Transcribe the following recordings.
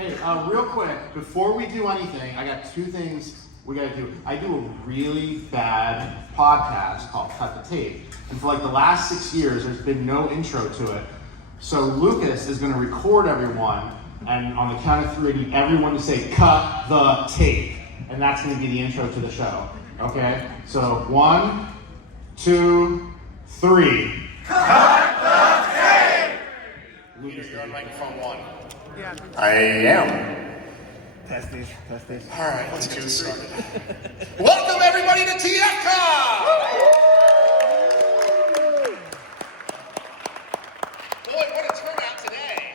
Hey, real quick, before we do anything, I got two things we gotta do. I do a really bad podcast called Cut the Tape. And for like the last 6 years, there's been no intro to it. So Lucas is gonna record everyone, and on the count of three, I need everyone to say, cut the tape. And that's gonna be the intro to the show, okay? So 1, 2, 3. Cut the tape! Lucas, you're on microphone 1. Yeah. I am. Test these. All right, let's get this started. Welcome everybody to TFYLP! Boy, what a turnout today.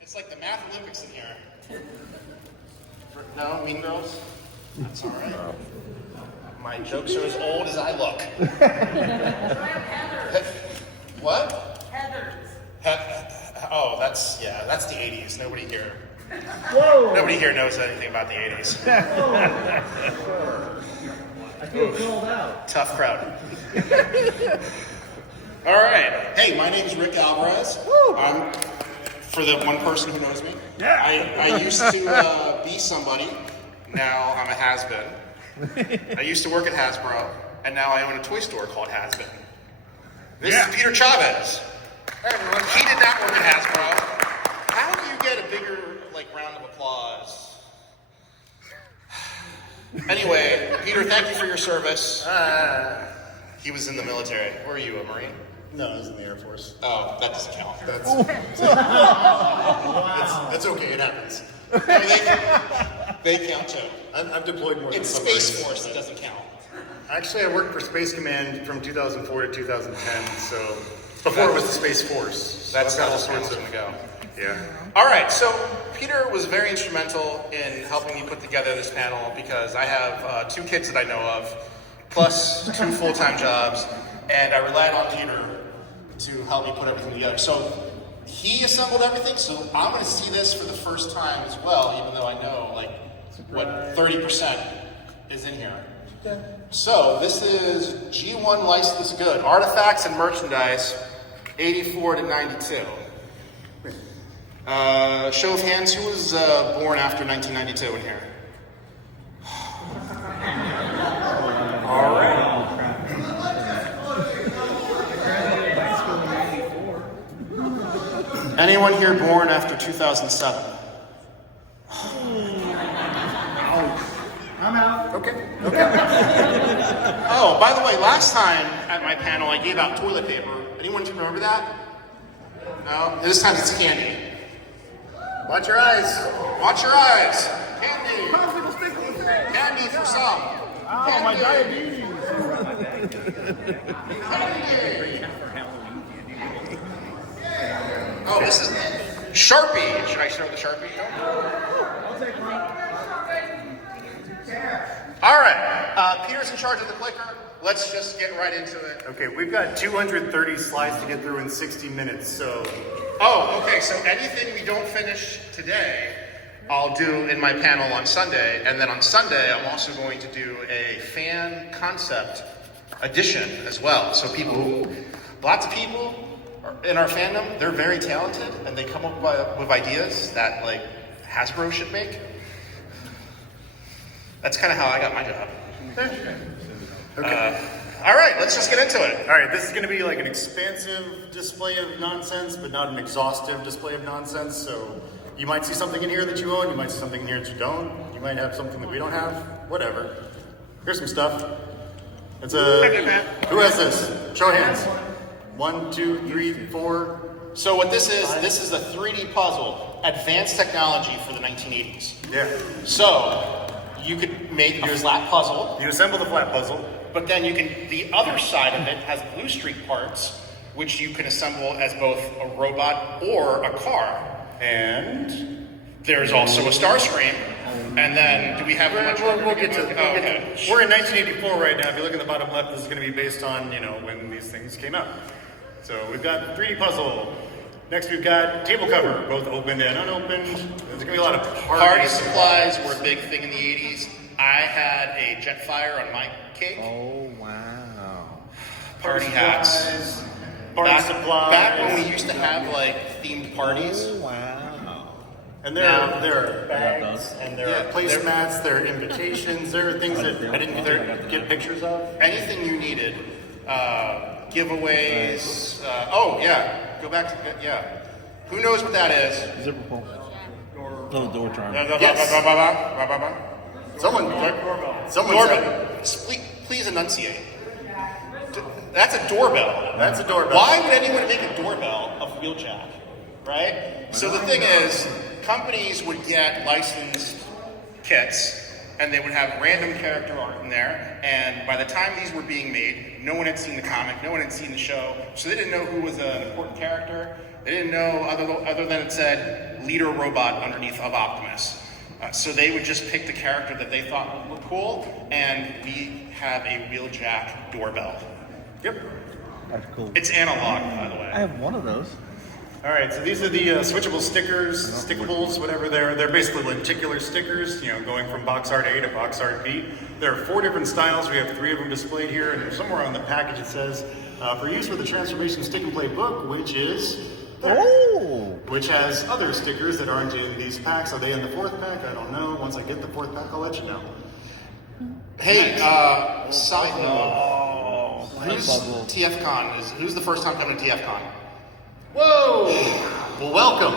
It's like the Math Olympics in here. No, Mean Girls? That's all right. My jokes are as old as I look. What? Oh, that's the 80s. Nobody here. Whoa! Nobody here knows anything about the 80s. I feel called out. Tough crowd. All right. Hey, my name's Rick Alvarez. I'm, for the one person who knows me, I used to be somebody. Now I'm a has-been. I used to work at Hasbro, and now I own a toy store called Has-Been. This is Peter Chavez. Hey, everyone. He did not work at Hasbro. How do you get a bigger round of applause? Anyway, Peter, thank you for your service. He was in the military. Were you a Marine? No, I was in the Air Force. Oh, that doesn't count. That's okay, it happens. They count too. I've deployed more than It's some Space Marines. Force, it doesn't count. Actually, I worked for Space Command from 2004 to 2010, so before it was the Space Force. So That's I've got how all this sorts one's of gonna go. Yeah. All right, so Peter was very instrumental in helping me put together this panel because I have 2 kids that I know of, plus 2 full-time jobs, and I relied on Peter to help me put everything together. So he assembled everything, so I'm going to see this for the first time as well, even though I know what 30% is in here. Okay. So this is G1 Licensed Good, Artifacts and Merchandise, 84 to 92. Show of hands, who was born after 1992 in here? All right. Anyone here born after 2007? I'm out. Okay. Oh, by the way, last time at my panel I gave out toilet paper. Anyone remember that? No? This time it's candy. Watch your eyes. Watch your eyes. Candy. Candy for some. Oh, my diabetes. Candy. Oh, this is Sharpie. Should I show the Sharpie? I'll take one. All right. Peter's in charge of the clicker. Let's just get right into it. Okay, we've got 230 slides to get through in 60 minutes, so... Oh, okay. So anything we don't finish today, I'll do in my panel on Sunday. And then on Sunday, I'm also going to do a fan concept edition as well. So lots of people in our fandom, they're very talented and they come up with ideas that Hasbro should make. That's kind of how I got my job. Okay. All right, let's just get into it. All right, this is going to be like an expansive display of nonsense, but not an exhaustive display of nonsense. So you might see something in here that you own, you might see something in here that you don't, you might have something that we don't have, whatever. Here's some stuff. It's who has this? Show of hands. 1, 2, 3, 4. So what this is a 3D puzzle, advanced technology for the 1980s. Yeah. So you could make a flat puzzle, You assemble the flat puzzle. but then the other side of it has blue streak parts, which you can assemble as both a robot or a car. And There's also a Starscream. And then, do we have a bunch we'll get to okay. We're in 1984 right now. If you look in the bottom left, this is going to be based on, when these things came out. So we've got 3D puzzle. Next we've got table cover, both opened and unopened. There's going to be a lot of Party supplies were a big thing in the 80s. I had a Jetfire on my cake. Oh, wow. Party hats. Party supplies. Back when we used to have themed parties. Oh, wow. And there are bags, and there are placemats, there are invitations, there are things that I didn't get pictures of. Anything you needed, giveaways. Oh yeah, go back to yeah. Who knows what that is? Zipper pull. Little door charm. Yes. Someone Doorbell. Please enunciate. That's a doorbell. That's a doorbell. Why would anyone make a doorbell of Wheeljack? Right? So the thing is, companies would get licensed kits and they would have random character art in there, and by the time these were being made, no one had seen the comic, no one had seen the show, so they didn't know who was an important character. They didn't know other than it said leader robot underneath of Optimus. So they would just pick the character that they thought would look cool, and we have a Wheeljack doorbell. Yep. That's cool. It's analog, by the way. I have one of those. All right, so these are the switchable stickers, stickables, whatever they're basically lenticular stickers, going from box art A to box art B. There are 4 different styles. We have 3 of them displayed here, and somewhere on the package it says, for use with the Transformation Stick and Play book, which is there, which has other stickers that aren't in these packs. Are they in the 4th pack? I don't know. Once I get the 4th pack, I'll let you know. Hey, side note, who's TFCon? Who's the first time coming to TFCon? Whoa! Well, welcome.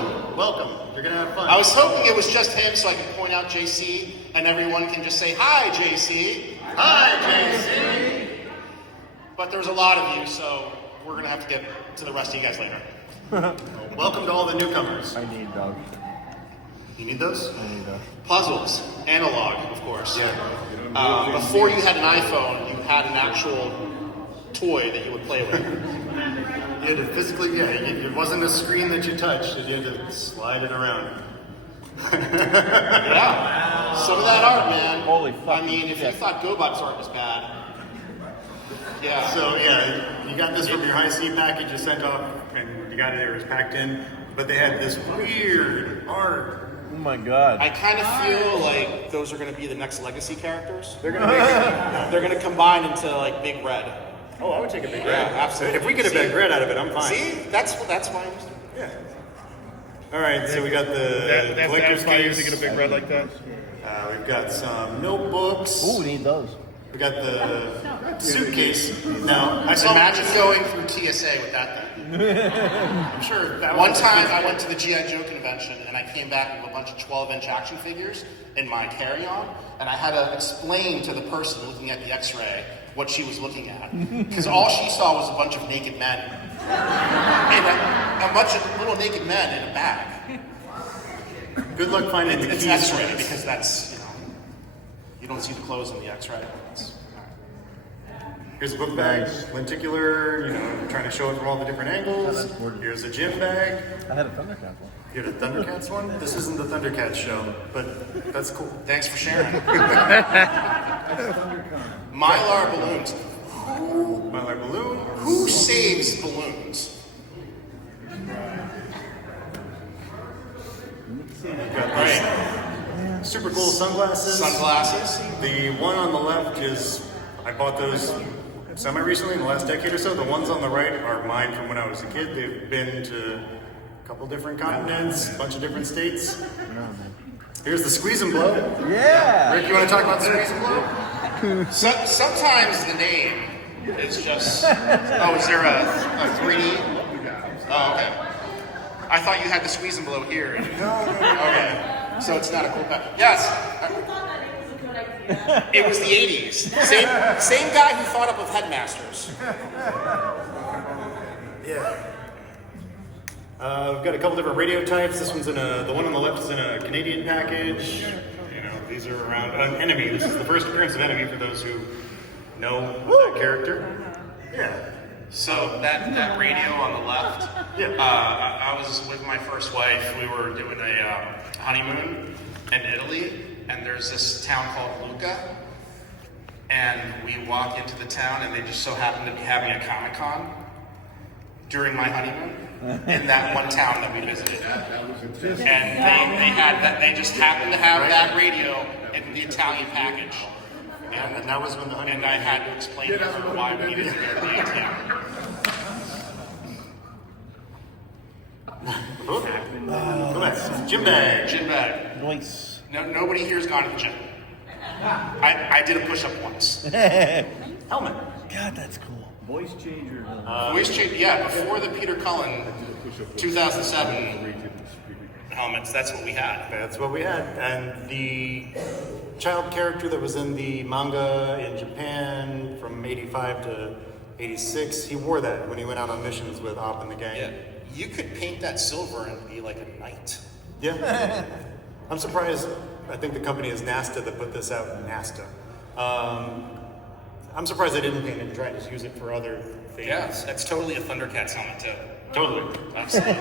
You're gonna have fun. I was hoping it was just him so I could point out JC and everyone can just say, hi, JC. Hi, JC. But there's a lot of you, so we're gonna have to get to the rest of you guys later. Welcome to all the newcomers. I need those. You need those? I need those. Puzzles, analog, of course. Yeah. Before you had an iPhone, you had an actual toy that you would play with. You had to physically, it wasn't a screen that you touched, you had to slide it around. Yeah. Some of that art, man. Holy fuck. I mean, if you thought GoBot's art was bad. Yeah. So, you got this from your high C package you sent off, and you got it was packed in, but they had this weird art. Oh my god. I kind of feel like those are going to be the next legacy characters. They're going to combine into like Big Red. Oh, I would take a Big Red. Yeah, absolutely. If we get a Big Red out of it, I'm fine. See, that's why. Yeah. All right, so we got the collector's case. To get a big red like that. We've got some notebooks. Ooh, we need those. We got the suitcase. Now, I saw. Imagine going through TSA with that thing. I'm sure that One time I went to the G.I. Joe convention and I came back with a bunch of 12-inch action figures in my carry-on, and I had to explain to the person looking at the X-ray what she was looking at, because all she saw was a bunch of naked men, and a bunch of little naked men in a bag. Good luck finding the It's keys. X-ray because that's you don't see the clothes in the X-ray. Here's a book bag, lenticular, trying to show it from all the different angles. Here's a gym bag. I had a Thundercats one. You had a Thundercats one? This isn't the Thundercats show, but that's cool. Thanks for sharing. Mylar balloons. Mylar balloon. Who saves balloons? Got these super cool sunglasses. Sunglasses. The one on the left is, I bought those semi-recently in the last decade or so. The ones on the right are mine from when I was a kid. They've been to a couple different continents, a bunch of different states. Here's the squeeze and blow. Yeah! Rick, you want to talk about squeeze and blow? Sometimes the name is just. Oh, is there a 3D? Oh, okay. I thought you had the squeeze and blow here. Okay. So it's not a cool pack. Yes. It was the 80s. Same guy who thought up of Headmasters. Yeah. We've got a couple different radio types. This one's the one on the left is in a Canadian package. These are around Enemy. This is the first appearance of Enemy for those who know that character. Yeah. So that radio on the left. Yeah. I was with my first wife. We were doing a honeymoon in Italy, and there's this town called Lucca. And we walk into the town, and they just so happen to be having a Comic-Con during my honeymoon in that one town that we visited. And they just happened to have that radio in the Italian package. And that was when the honeymoon. And I had to explain to her why we needed to go to the ATM. Go back. Gym bag. Gym bag. Nice. No, nobody here's gone to the gym. I did a push-up once. Helmet. God, that's cool. Voice changer. Voice change, yeah, before the Peter Cullen 2007 helmets, that's what we had. That's what we had. And the child character that was in the manga in Japan from 85 to 86, he wore that when he went out on missions with Op and the gang. Yeah, you could paint that silver and be like a knight. Yeah. I'm surprised. I think the company is Nasta that put this out. Nasta. I'm surprised they didn't paint it and try to just use it for other things. Yeah, that's totally a Thundercats helmet too. Totally. Absolutely.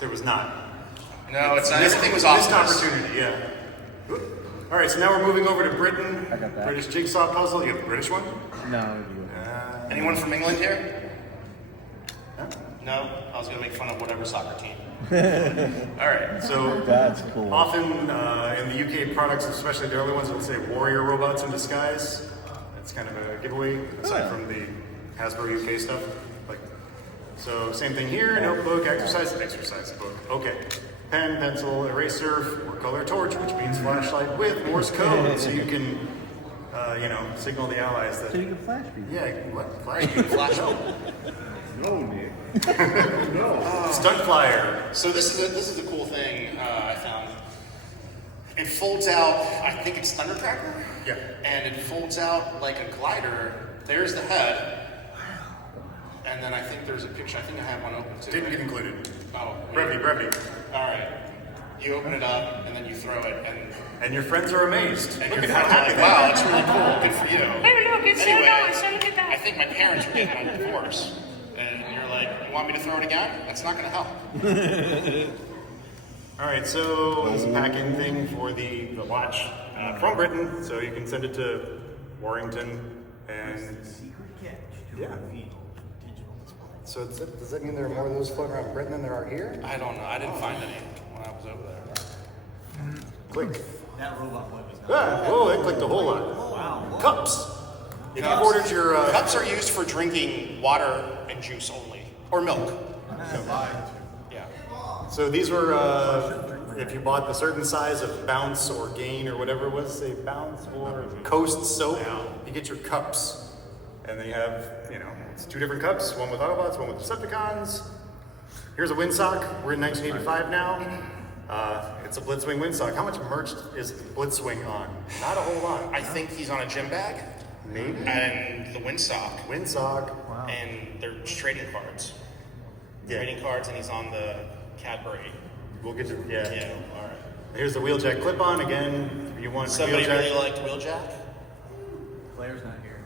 There was not. No, it's not. Everything was off. Missed opportunity, yeah. Oop. All right, so now we're moving over to Britain. I got that. British jigsaw puzzle. You have the British one? No, Anyone from England here? Huh? No, I was gonna make fun of whatever soccer team. All right, So that's cool. often in the UK products, especially the early ones, it'll say warrior robots in disguise. That's kind of a giveaway, aside from the Hasbro UK stuff. Like, so same thing here, notebook, exercise book. Okay. Pen, pencil, eraser, four-color torch, which means flashlight with Morse code, so you can, signal the allies that. So you can flash people. Yeah, what? Flash people? flash. No, Nick. Stunt flyer. So this is a cool thing I found. It folds out. I think it's Thundercracker. Yeah. And it folds out like a glider. There's the head. And then I think there's a picture. I think I have one open too. Didn't get included. Oh. Brevity. All right. You open it up and then you throw it, And your friends are amazed. and Look your at friends how are happy like, they "Wow, are. that's really cool. Good for you." Hey, look, it's Anyway, so nice. Look at that. I think my parents were getting a divorce, and you're like, "You want me to throw it again?" That's not going to help. All right, so this is a pack-in thing for the watch from Britain, so you can send it to Warrington, and yeah. So does that mean there are more of those floating around Britain than there are here? I don't know. I didn't find any when I was over there. Click. That robot whip is Oh, it clicked a whole lot. Wow. Cups. If you've ordered your Cups are used for drinking water and juice only, or milk. Yeah. so these were if you bought a certain size of Bounce or Gain or whatever it was, say Bounce or Coast soap, you get your cups, and they have it's two different cups, one with Autobots, one with Decepticons. Here's a windsock. We're in 1985 now. It's a Blitzwing windsock. How much merch is Blitzwing on? Not a whole lot. I think he's on a gym bag. Maybe. And the windsock. Windsock. And they're trading cards. Yeah. Trading cards, and he's on the Cadbury. We'll get to Yeah, all right. Here's the wheeljack clip-on again. If you want Somebody wheeljack. really liked Wheeljack? Claire's not here.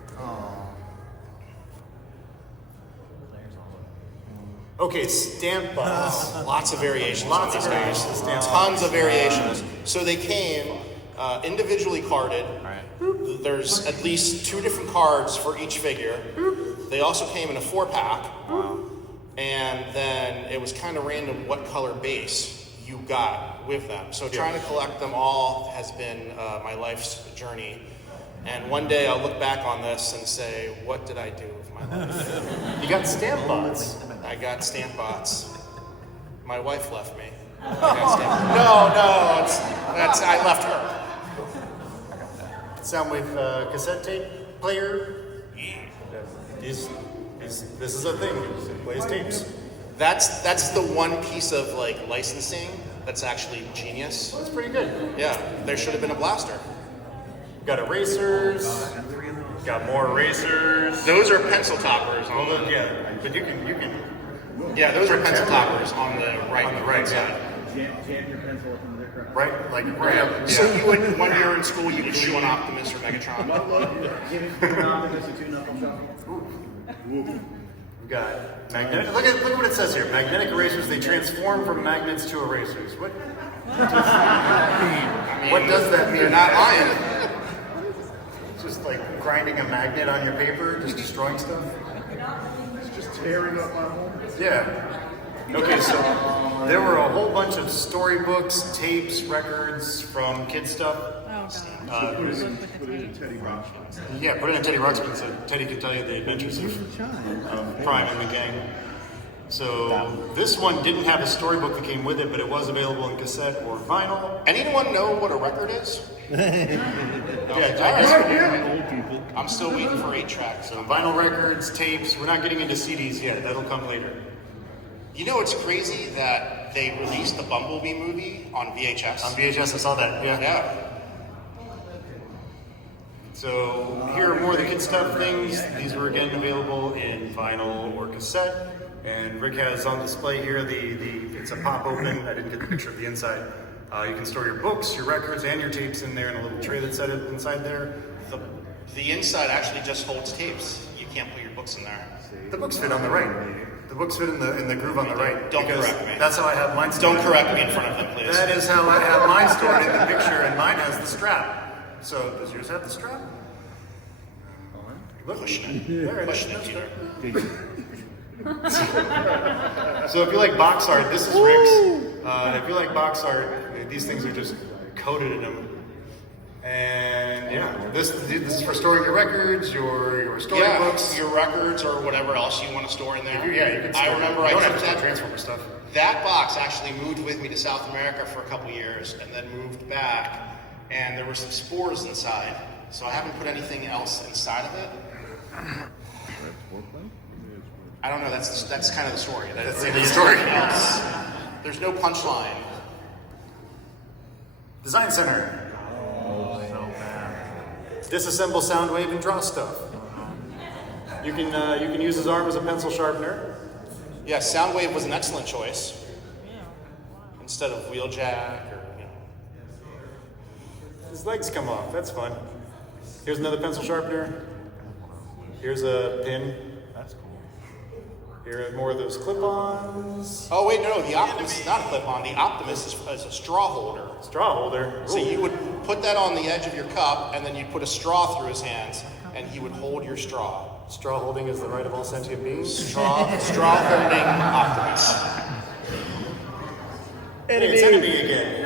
Claire's all over. Okay, stamp box. Lots of variations. Lots on of these guys. variations. Stamp Tons of variations. So they came individually carded. Right. There's at least 2 different cards for each figure. They also came in a 4-pack. And then it was kind of random what color base you got with them. So trying to collect them all has been my life's journey. And one day I'll look back on this and say, what did I do with my life? You got stamp bots. I got stamp bots. My wife left me. I got stamp- no, I left her. Soundwave cassette tape player. This is a thing. It plays tapes. That's the one piece of like licensing that's actually genius. That's pretty good. Yeah, there should have been a blaster. Got erasers. Got more erasers. Those are pencil toppers on Well, the yeah, but you can yeah, those are pencil toppers on the right side. Jam your pencil up in the correct. right up. So you would, when you were in school, you could chew an Optimus or Megatron. Give an Optimus a two-knuckle shuffle. We got magnetic. Look at what it says here. Magnetic erasers. They transform from magnets to erasers. What does that mean? You're not lying. Just like grinding a magnet on your paper, just destroying stuff. Just tearing up my home. Yeah. Okay, so there were a whole bunch of storybooks, tapes, records from kid stuff. Oh, God. Put it in Teddy Ruxpin. Yeah, put it in Teddy Ruxpin so Teddy can tell you the adventures of Prime and the gang. So this one didn't have a storybook that came with it, but it was available in cassette or vinyl. Anyone know what a record is? I'm still waiting for 8 tracks. So vinyl records, tapes. We're not getting into CDs yet. That'll come later. You know, it's crazy that they released the Bumblebee movie on VHS. On VHS, I saw that. Yeah. Yeah. So here are more of the kid stuff things. These were again available in vinyl or cassette. And Rick has on display here it's a pop open. I didn't get the picture of the inside. You can store your books, your records, and your tapes in there in a little tray that's set up inside there. The inside actually just holds tapes. You can't put your books in there. The books fit on the right. The books fit in the groove on the right. Don't because correct me. That's how I have mine stored. Don't correct me in front of them, please. That is how I have mine stored in the picture, and mine has the strap. So does yours have the strap? Look, Pushing there it. it Pushing is. it, Peter. So if you like box art, this is Rick's. If you like box art, these things are just coated in them. And yeah, this is for storing your records, your storybooks. Your records or whatever else you want to store in there. You can store I remember you don't I have took to that Transformer stuff. That box actually moved with me to South America for a couple years and then moved back, and there were some spores inside. So I haven't put anything else inside of it. I don't know. That's kind of the story. That's the story. Else. There's no punchline. Design Center. Disassemble Soundwave and draw stuff. You can use his arm as a pencil sharpener. Yeah, Soundwave was an excellent choice instead of Wheeljack or His legs come off. That's fun. Here's another pencil sharpener. Here's a pin. That's cool. Here are more of those clip-ons. Oh wait, no, the Optimus is not a clip-on. The Optimus is a straw holder. Straw holder. So you would put that on the edge of your cup, and then you'd put a straw through his hands, and he would hold your straw. Straw holding is the right of all sentient beings. Straw holding Optimus. Hey, it's Enemy again.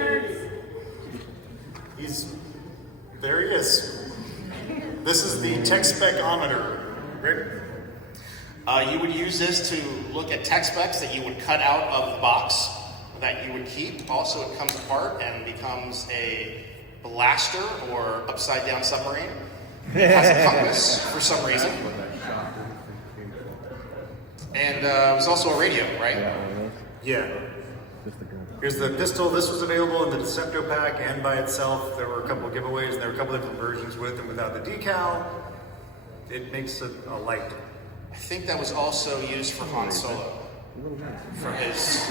There he is. This is the tech specometer. Rick? You would use this to look at tech specs that you would cut out of the box that you would keep. Also, it comes apart and becomes a blaster or upside down submarine. It has a compass for some reason. And it was also a radio, right? Yeah. Here's the pistol. This was available in the Decepto pack and by itself. There were a couple of giveaways, and there were a couple of different versions with and without the decal. It makes a light. I think that was also used for Han Solo. For his.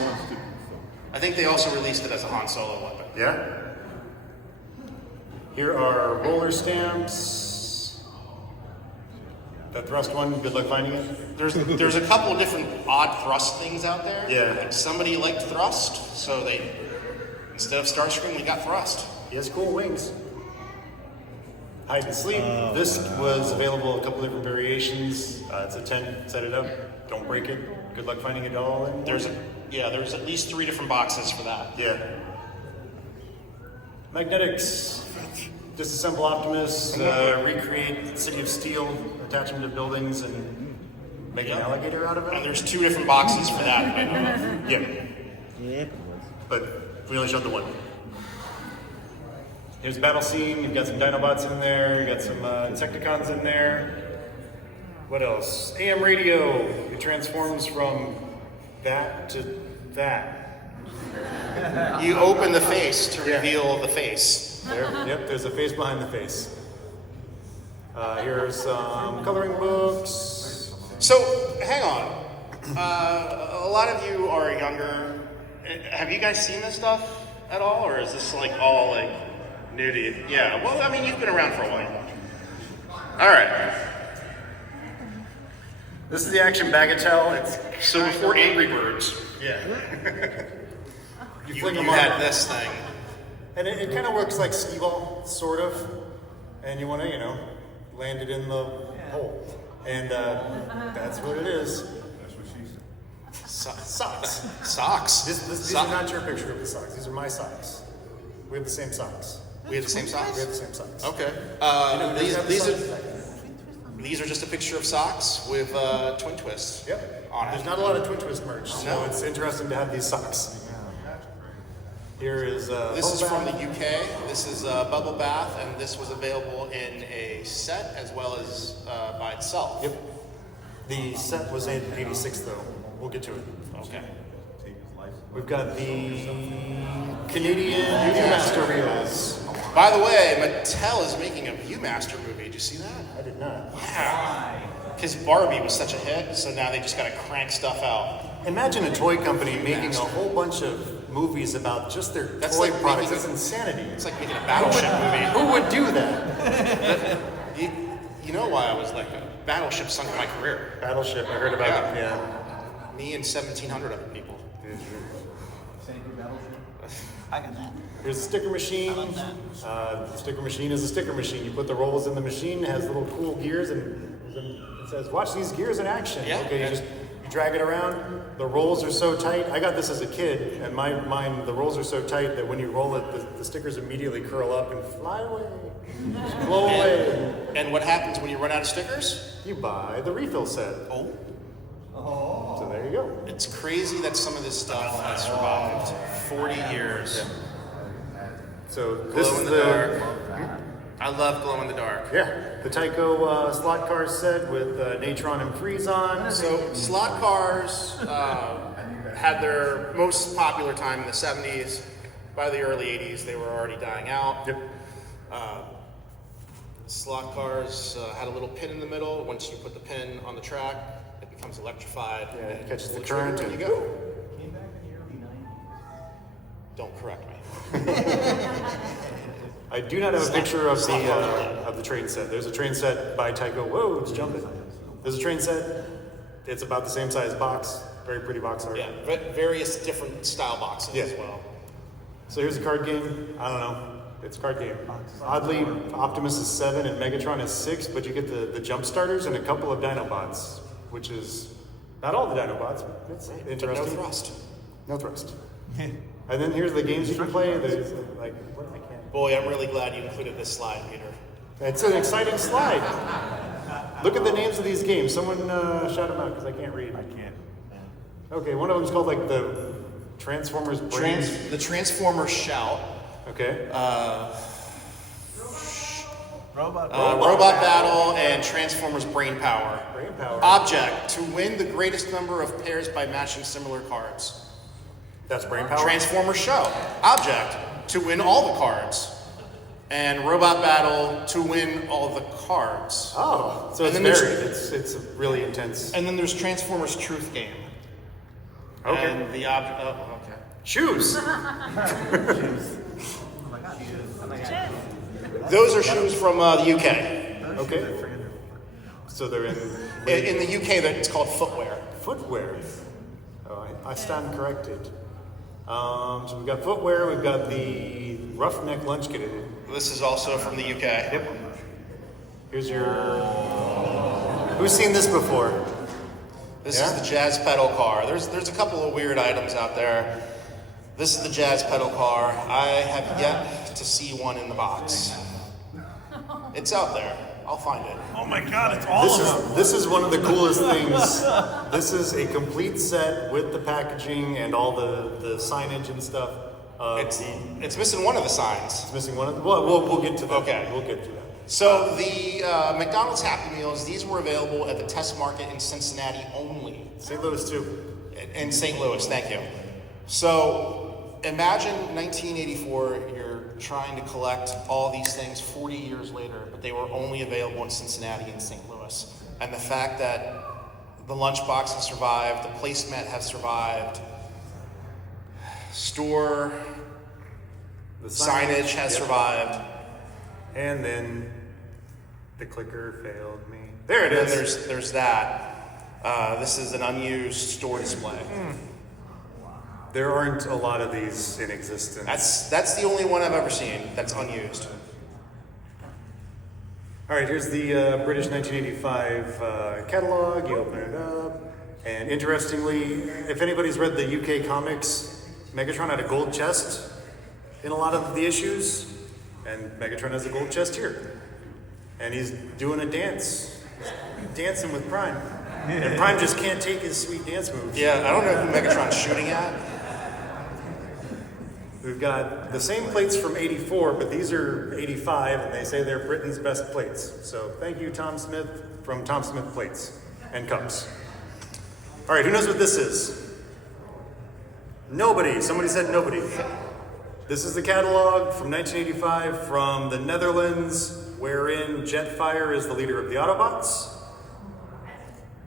I think they also released it as a Han Solo weapon. Yeah? Here are roller stamps. That thrust one, good luck finding it. There's a couple of different odd thrust things out there. Yeah. Like somebody liked thrust, so they, instead of Starscream, we got thrust. He has cool wings. Hide and sleep. This was available in a couple different variations. It's a 10. Set it up. Don't break it. Good luck finding it all. In There's at least 3 different boxes for that. Yeah. Magnetics. Disassemble Optimus. Recreate City of Steel. Attach him to buildings and make an alligator out of And it. there's 2 different boxes for that. I know. Yeah. But we only showed the one. Here's a battle scene. You've got some Dinobots in there. You've got some Insecticons in there. What else? AM radio. It transforms from that to that. You open the face to reveal the face. There. Yep, there's a face behind the face. Here's some coloring books. So, hang on. A lot of you are younger. Have you guys seen this stuff at all? Or is this like all like new to you? Yeah, well, I mean, you've been around for a while. All right. This is the Action Bagatelle. It's So before Angry Birds, yeah. you fling them had on. this thing. And it kind of works like skee ball, sort of. And you want to, land it in the hole. And that's what it is. Socks. Socks. These are not your picture of the socks. These are my socks. We have the same socks. We have the same We socks? have the same socks. Okay. These These are... These are just a picture of socks with twin twists. Yep. On it. There's not a lot of Twin Twist merch, so No. it's interesting to have these socks. Here is This is Bubble from the Bath. UK. This is Bubble Bath, and this was available in a set as well as by itself. Yep. The set was in '86 though. We'll get to it. Okay. We've got the Canadian Master Reels. By the way, Mattel is making a Viewmaster movie. Did you see that? I did not. Wow. Because Barbie was such a hit, so now they just got to crank stuff out. Imagine a toy company making a whole bunch of movies about just their That's toy like products. making That's insanity. It's like making a Battleship movie. Who would do that? You know why I was like, Battleship sunk my career. Battleship, I heard about it. Yeah. Me and 1,700 other people. I got that. Here's a sticker machine. The sticker machine is a sticker machine. You put the rolls in the machine, it has little cool gears, and it says, watch these gears in action. Yeah. Okay, you drag it around. The rolls are so tight. I got this as a kid, and mine, the rolls are so tight that when you roll it, the stickers immediately curl up and fly away. Just blow away. And what happens when you run out of stickers? You buy the refill set. Oh. So there you go. It's crazy that some of this stuff has survived 40 years. So Glow this is in the dark. I love glow in the dark. Yeah, the Tyco slot car set with Natron and Freeze on. So slot cars had their most popular time in the 70s. By the early 80s, they were already dying out. Yep. Slot cars had a little pin in the middle. Once you put the pin on the track, it becomes electrified. Yeah, it and catches pull the trigger current and and- you go. Don't correct me. I do not have a picture of the train set. There's a train set by Tyco. Whoa, it's jumping. There's a train set. It's about the same size box. Very pretty box art. Yeah, various different style boxes Yeah. as well. So here's a card game. I don't know. It's a card game. Oddly, Optimus is 7 and Megatron is 6, but you get the jump starters and a couple of Dinobots, which is not all the Dinobots, but it's But interesting. no thrust. No thrust. And then here's the games you can play. There's like, what I can't. Boy, I'm really glad you included this slide, Peter. It's an exciting slide. Look at the names of these games. Someone shout them out because I can't read. I can't. Okay, one of them's called like the Transformers Brain. The Transformers Shout, Okay. Robot. Robot Battle, and Transformers Brain Power. Brain Power. Object, to win the greatest number of pairs by matching similar cards. That's Brain Power. Transformers Show. Object, to win all the cards. And Robot Battle, to win all the cards. Oh, so And it's then there's- varied. It's really intense. And then there's Transformers Truth Game. Okay. And the object, oh, okay. Shoes. Those are shoes from the UK. Okay. So they're in In the UK, it's called footwear. footwear. Oh, I stand corrected. So we've got footwear. We've got the roughneck lunch kit. This is also from the UK. Yep. Here's your. Who's seen this before? This Yeah? is the Jazz Pedal Car. There's a couple of weird items out there. This is the Jazz Pedal Car. I have yet to see one in the box. It's out there. I'll find it. Oh my God! It's all This is one of the coolest things. This is a complete set with the packaging and all the signage and stuff. It's missing one of the signs. It's missing one of the. Well, we'll get to that. Okay. We'll get to that. So the McDonald's Happy Meals, these were available at the test market in Cincinnati only. St. Louis too. In St. Louis, thank you. So imagine 1984, you're trying to collect all these things 40 years later, but they were only available in Cincinnati and St. Louis. And the fact that the lunchbox has survived, the placemat has survived, store The signage has Yep. survived. And then the clicker failed me. There it And is. then there's that. This is an unused store display. There aren't a lot of these in existence. That's the only one I've ever seen that's unused. All right, here's the British 1985 catalog. You open it up. And interestingly, if anybody's read the UK comics, Megatron had a gold chest in a lot of the issues. And Megatron has a gold chest here. And he's doing a dance dancing with Prime. And Prime just can't take his sweet dance moves. Yeah, I don't know who Megatron's shooting at. We've got the same plates from 84, but these are 85, and they say they're Britain's best plates. So thank you, Tom Smith, from Tom Smith Plates and Cups. All right, who knows what this is? Nobody. Somebody said nobody. This is the catalog from 1985 from the Netherlands, wherein Jetfire is the leader of the Autobots.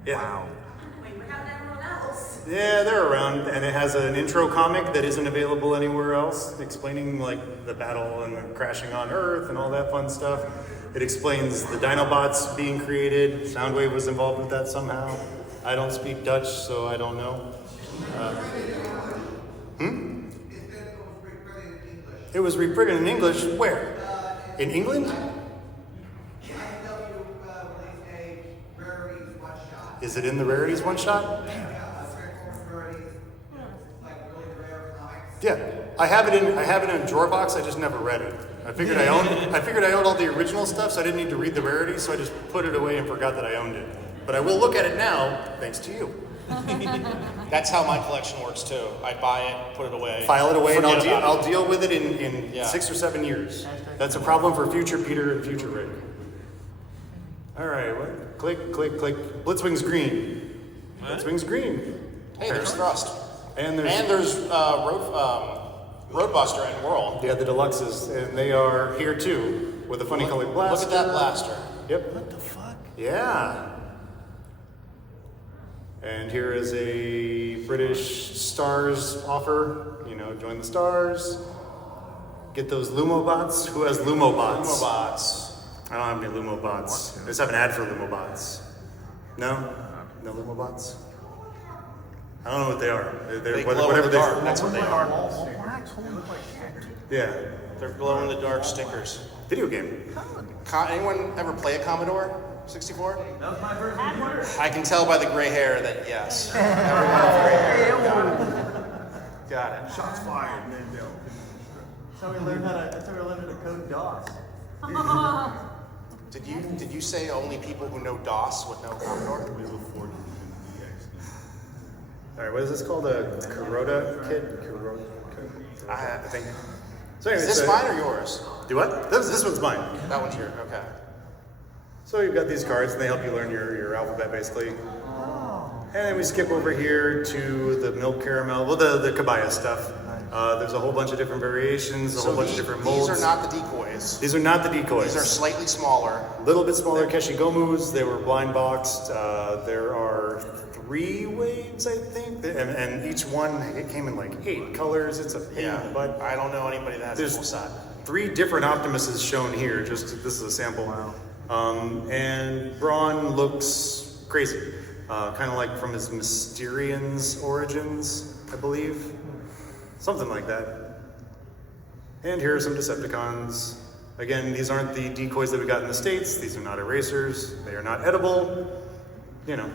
Yeah. Wow. Yeah, they're around, and it has an intro comic that isn't available anywhere else, explaining like the battle and the crashing on Earth and all that fun stuff. It explains the Dinobots being created. Soundwave was involved with that somehow. I don't speak Dutch, so I don't know. It was reprinted in English. Where? In England? Is it in the Rarities one shot? Yeah, I have it in a drawer box. I just never read it. I figured I owned all the original stuff, so I didn't need to read the rarities. So I just put it away and forgot that I owned it. But I will look at it now, thanks to you. That's how my collection works too. I buy it, put it away. File it away, and forget about I'll deal with it in Yeah. 6 or 7 years. That's a problem for future Peter and future Rick. All right, what? Click, click, click. Blitzwing's green. What? Blitzwing's green. Hey, there's Thrust. And there's Roadbuster and Whirl. yeah, the deluxes, and they are here too with a funny colored blaster. Look at that blaster. Yep. What the fuck? Yeah. And here is a British Stars offer. You know, join the Stars. Get those Lumobots. Who has Lumobots? Lumobots. I don't have any Lumobots. I just have an ad for Lumobots. No? No Lumobots? I don't know what they are. They're They glow in the they dark. That's what they are. Yeah. They're glow in the dark stickers. Video game. Anyone ever play a Commodore 64? That was my first computer. I can tell by the gray hair that yes. Everyone with gray hair. Got it. Shots fired, man. That's how we learned how to code DOS. Did you say only people who know DOS would know Commodore? All right, what is this called? A Kuroda kit? Kuroda? I think. So anyway, Is this mine or yours? Do what? This one's mine. That one's yours. Okay. So you've got these cards, and they help you learn your alphabet, basically. And then we skip over here to the milk caramel, well, the kabaya stuff. There's a whole bunch of different variations, a whole bunch of different molds. These are not the decoys. These are not the decoys. These are slightly smaller. A little bit smaller Keshigomus. They were blind boxed. There are 3 waves, I think, and each one it came in like 8 colors. It's a pain in the butt. I don't know anybody that has a full set. 3 different Optimuses shown here. Just this is a sample. And Braun looks crazy, kind of like from his Mysterians origins, I believe, something like that. And here are some Decepticons. Again, these aren't the decoys that we got in the States. These are not erasers. They are not edible. You know.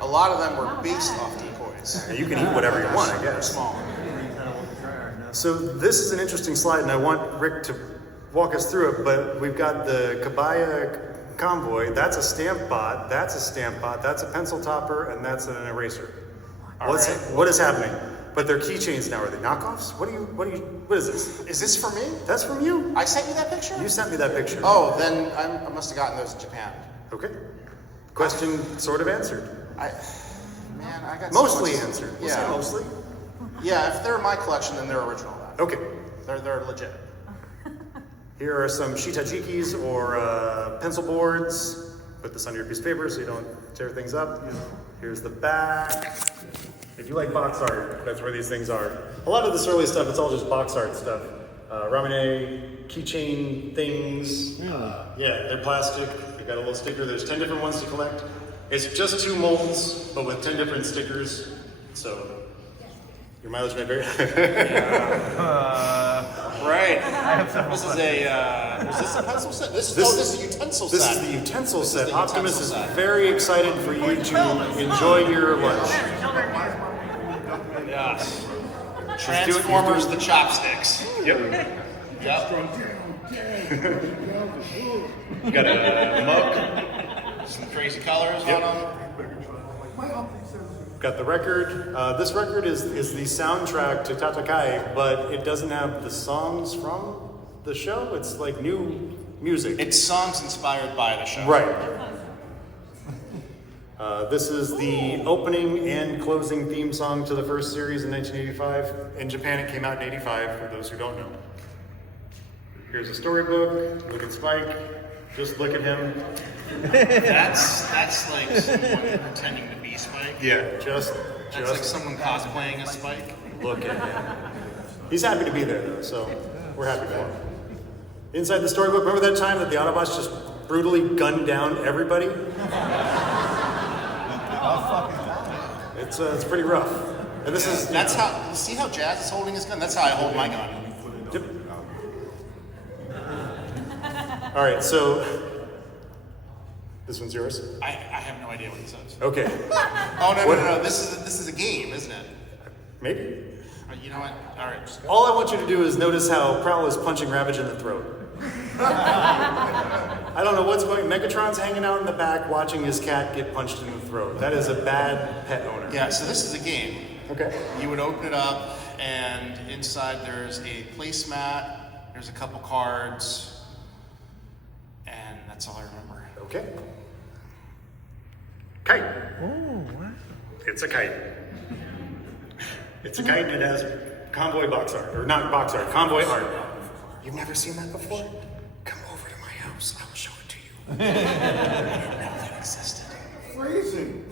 A lot of them were based off decoys. You can eat whatever you want, I They're guess. small. So this is an interesting slide, and I want Rick to walk us through it, but we've got the Kabaya Convoy. That's a stamp bot, that's a stamp bot, that's a pencil topper, and that's an eraser. What is happening? But they're keychains now. Are they knockoffs? What is this? Is this for me? That's from you. I sent you that picture? You sent me that picture. Oh, then I must have gotten those in Japan. Okay. Question sort of answered. I got Mostly so much- answered. We'll Yeah. say mostly. Yeah, if they're my collection, then they're original. Then. Okay. They're legit. Here are some shitajikis or pencil boards. Put this on your piece of paper so you don't tear things up. Here's the back. If you like box art, that's where these things are. A lot of this early stuff, it's all just box art stuff. Ramune keychain things. Yeah, they're plastic. They got a little sticker. There's 10 different ones to collect. It's just 2 molds, but with 10 different stickers. So your mileage may vary. Right. This is is this a pencil set? This is a utensil set. This is the utensil set. the Optimus utensil is set. very excited for you to enjoy your lunch. Yes. Transformers the chopsticks. Yep. Yep. You got a mug. Some crazy colors on them. Got the record. This record is the soundtrack to Tatakai, but it doesn't have the songs from the show. It's like new music. It's songs inspired by the show. Right. This is the opening and closing theme song to the first series in 1985. In Japan, it came out in 85, for those who don't know. Here's a storybook. Look at Spike. Just look at him. That's like someone pretending to be Spike. Yeah, That's like someone cosplaying as Spike. look at him. He's happy to be there, though, so we're happy for him. Inside the storybook, remember that time that the Autobots just brutally gunned down everybody? It's pretty rough. And this is That's how. See how Jazz is holding his gun? That's how I hold my gun. Yep. All right, so this one's yours. I have no idea what it says. Okay, Oh no! This is a game, isn't it? maybe. You know what? All right. Just All I want you to do is notice how Prowl is punching Ravage in the throat. I don't know what's going. Megatron's hanging out in the back watching his cat get punched in the throat. That is a bad pet owner. Yeah. So this is a game. Okay. You would open it up, and inside there's a placemat. There's a couple cards, and that's all I remember. Okay. Kite. Oh, wow. It's a kite. It's a kite and it has convoy box art. Or not box art, convoy art. You've never seen that before? Come over to my house. I will show it to you. I didn't know that existed. Freezing.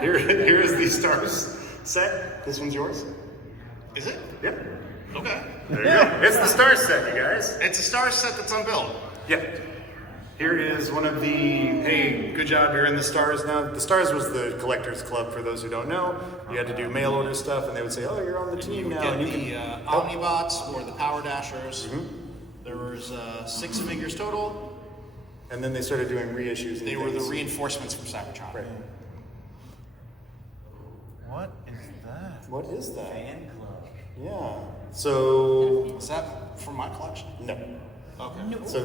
Here is the stars set. This one's yours? Is it? Yep. Okay. There you go. It's the stars set, you guys. It's a star set that's unbuilt. Yeah. Here is one of the, hey, good job, you're in the Stars now. The Stars was the collectors club, for those who don't know. You had to do mail order stuff, and they would say, oh, you're on the team now. Get And you the can Omnibots or the Power Dashers. There was 6 figures total. And then they started doing reissues. And They were the things. reinforcements from Cybertron. Right. What is that? What is that? Fan club. Yeah. So, Is that from my collection? no. Okay. So,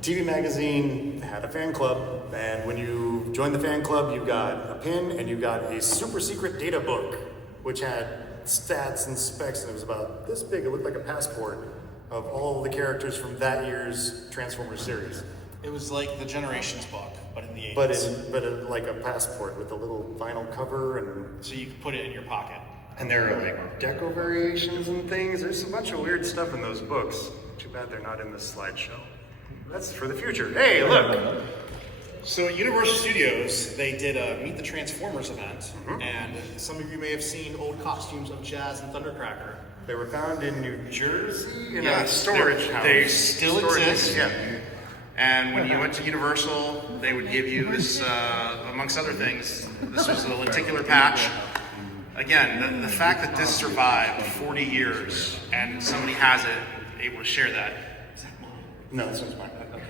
TV Magazine had a fan club, and when you joined the fan club, you got a pin and you got a super secret data book, which had stats and specs, and it was about this big. It looked like a passport of all the characters from that year's Transformers series. It was like the Generations book, but in the 80s. But like a passport with a little vinyl cover, and So you could put it in your pocket. there are like deco variations and things. There's a bunch of weird stuff in those books. Too bad they're not in this slideshow. That's for the future. Hey, look! So at Universal Studios, they did a Meet the Transformers event, and some of you may have seen old costumes of Jazz and Thundercracker. They were found in New Jersey in a Yes, storage house. They still Storage, exist. Yeah. And when you went to Universal, they would give you this, amongst other things, this was a lenticular patch. Again, the fact that this survived 40 years and somebody has it, able to share that. No, this one's mine. Okay.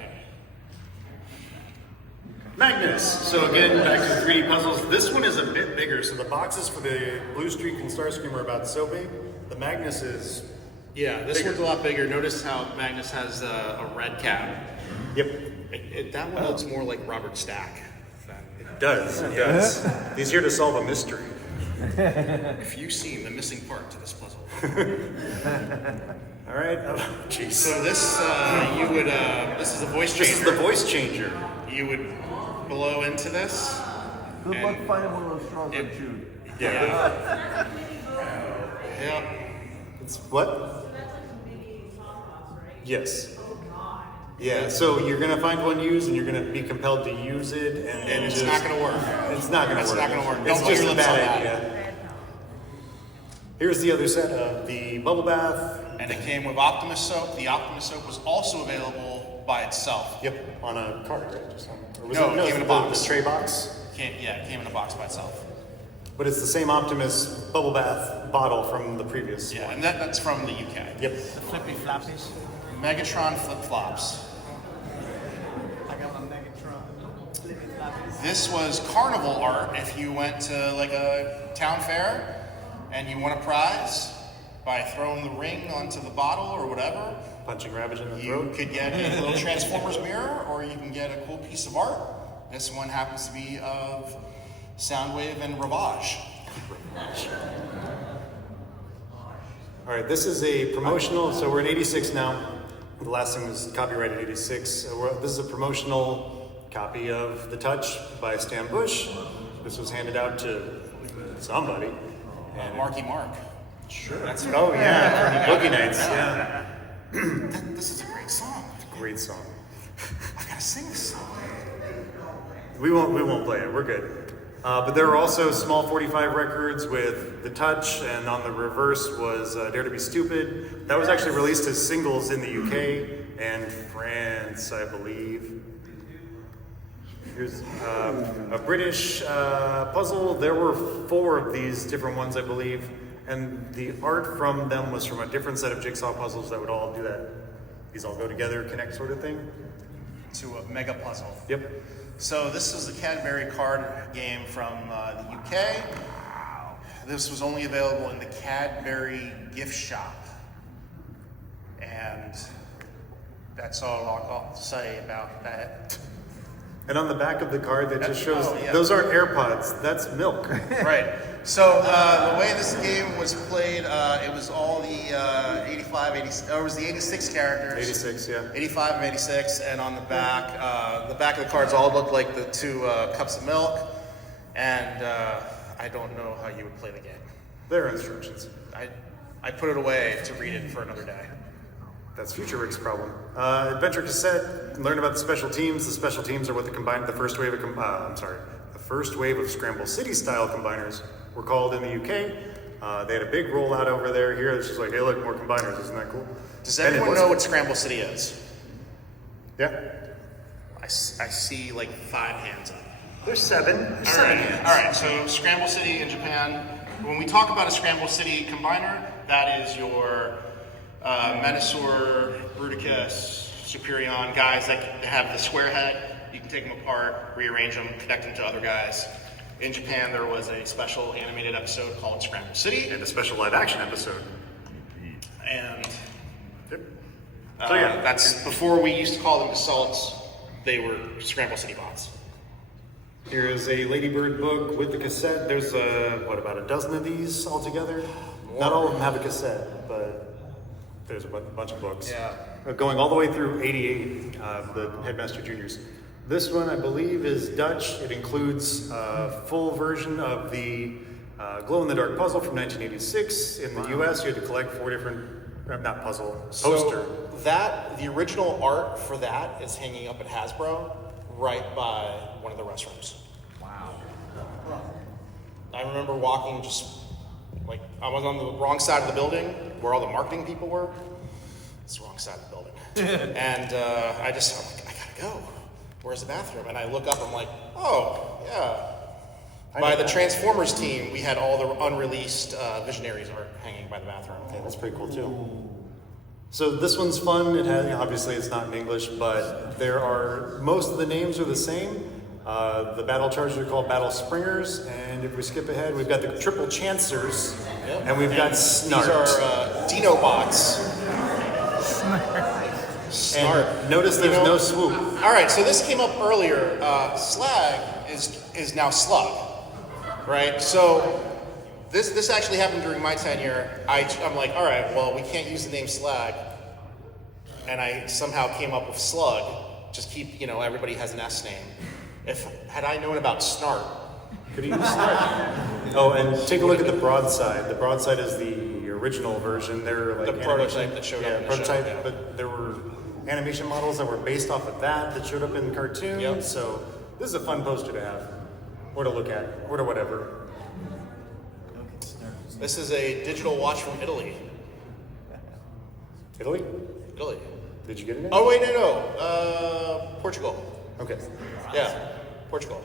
Magnus. So again, back to the 3D puzzles. This one is a bit bigger. So the boxes for the Blue Streak and Starscream are about so big. The Magnus is. Yeah, this one's a lot bigger. Notice how Magnus has a red cap. Yep. That one looks more like Robert Stack. It does. It does. He's here to solve a mystery. If you've seen the missing part to this puzzle. All right. Oh, jeez. So this, this is a voice This changer. is the voice changer. You would blow into this. Good And- luck finding one of those straws It- I chewed. Yeah. It's what? Yes. Yeah, so you're gonna find one used and you're gonna be compelled to use it And it's not going to work. It's not gonna It's work. not gonna work. It's Don't put just your a lips on bad that. idea. Here's the other set of the bubble bath. And it came with Optimus soap. The Optimus soap was also available by itself. Yep, on a card, right? Just on, or was No, it came in a box. The tray box. It came in a box by itself. But it's the same Optimus bubble bath bottle from the previous Yeah, one. and that's from the UK. Yep. The flippy floppies. Megatron flip-flops. I got my Megatron. Flippy floppies. This was carnival art if you went to like a town fair and you won a prize by throwing the ring onto the bottle or whatever. Punching Ravage in the You throat. could get a little Transformers mirror, or you can get a cool piece of art. This one happens to be of Soundwave and Ravage. All right, this is a promotional, so we're in 86 now. The last thing was copyrighted 86. This is a promotional copy of The Touch by Stan Bush. This was handed out to somebody. And Marky Mark. Sure. Oh yeah, Boogie Nights, yeah. This is a great song. Great song. I gotta sing this song. We won't play it, we're good. But there are also small 45 records with The Touch, and on the reverse was Dare to Be Stupid. That was actually released as singles in the UK and France, I believe. Here's a British puzzle. There were 4 of these different ones, I believe, and the art from them was from a different set of jigsaw puzzles that would all do that. These all go together, connect sort of thing. To a mega puzzle. Yep. So this was the Cadbury card game from the UK. This was only available in the Cadbury gift shop. And that's all I'll say about that. And on the back of the card, that just shows, those aren't AirPods, that's milk. Right. So the way this game was played, it was all the 85, 80, or it was the 86 characters. 86, yeah. 85 and 86, and on the back of the cards all looked like the 2 cups of milk. And I don't know how you would play the game. There are instructions. I put it away to read it for another day. That's Future Rick's problem. Adventure cassette. Learn about the special teams. The special teams are what the first wave of Scramble City style combiners were called in the UK. They had a big rollout over there. Here, it's just like, hey, look, more combiners. Isn't that cool? Does anyone know what Scramble City is? Yeah. I see like 5 hands up. There's 7. All right. So Scramble City in Japan. When we talk about a Scramble City combiner, that is your Menasor, Bruticus, Superion, guys that have the square head. You can take them apart, rearrange them, connect them to other guys. In Japan, there was a special animated episode called Scramble City. And a special live action episode. And So yeah, that's before we used to call them assaults. They were Scramble City bots. Here is a Ladybird book with the cassette. There's about a dozen of these altogether. Not all of them have a cassette, but there's a bunch of books. Yeah. Going all the way through 88, the Headmaster Juniors. This one, I believe, is Dutch. It includes a full version of the glow-in-the-dark puzzle from 1986. In the US, you had to collect 4 different, not puzzle, poster. So the original art for that is hanging up at Hasbro, right by one of the restrooms. Wow. I remember walking I was on the wrong side of the building where all the marketing people were. It's the wrong side of the building. And I'm like, I gotta go. Where's the bathroom? And I look up, I'm like, oh, yeah. By the Transformers team, we had all the unreleased Visionaries art hanging by the bathroom. Yeah, that's pretty cool too. So this one's fun. It has, obviously it's not in English, but most of the names are the same. The battle chargers are called Battle Springers, and if we skip ahead, we've got the Triple Chancers, and we've got Snart. These are Dinobots. Snart. And notice there's no swoop. All right, so this came up earlier. Slag is now Slug, right? So this actually happened during my tenure. I'm like, all right, well, we can't use the name Slag, and I somehow came up with Slug. Just keep, everybody has an S name. Had I known about Snart, Could you use Snart? Oh, and take a look at the broadside. The broadside is the original version. They're like the prototype that showed up in the prototype, show. Yeah. But there were animation models that were based off of that showed up in the cartoon. Yep. So this is a fun poster to have, or to look at, or to whatever. This is a digital watch from Italy. Italy? Italy. Did you get it? Oh wait, no. Portugal. Okay. Yeah, Portugal.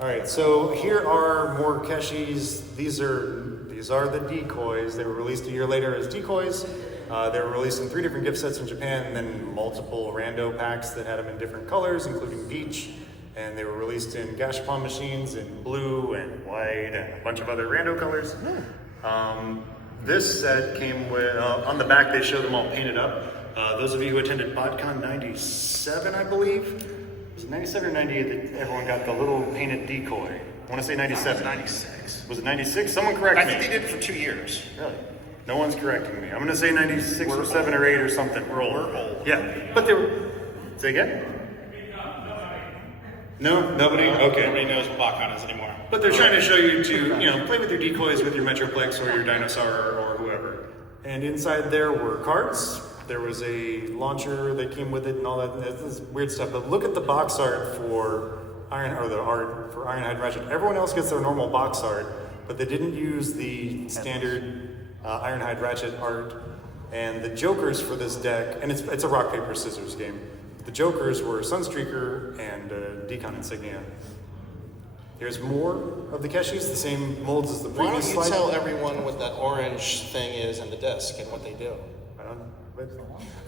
All right, so here are more Keshis. These are the decoys. They were released a year later as decoys. They were released in 3 different gift sets in Japan, and then multiple rando packs that had them in different colors, including beach. And they were released in gashapon machines in blue and white and a bunch of other rando colors. This set came with, on the back they show them all painted up. Those of you who attended BotCon 97, I believe, Was it 97 or 98 that everyone got the little painted decoy? I want to say 97. 96. Was it 96? Someone correct I me. think they did it for 2 years. Really? No one's correcting me. I'm going to say 96 or 7 or 8 or something. We're old. We're old. Yeah. But they were... Say again? No? Nobody? Okay. Nobody knows what BotCon is anymore. But they're trying to show you to, play with your decoys with your Metroplex or your Dinosaur or whoever. And inside there were cards. There was a launcher that came with it and all that. This is weird stuff. But look at the box art for Ironhide Ratchet. Everyone else gets their normal box art, but they didn't use the standard Ironhide Ratchet art. And the jokers for this deck, and it's a rock paper scissors game. The jokers were Sunstreaker and Decon Insignia. Here's more of the Keshis, the same molds as the Why don't previous you slide. tell everyone what that orange thing is and the disc and what they do? I don't know. But it's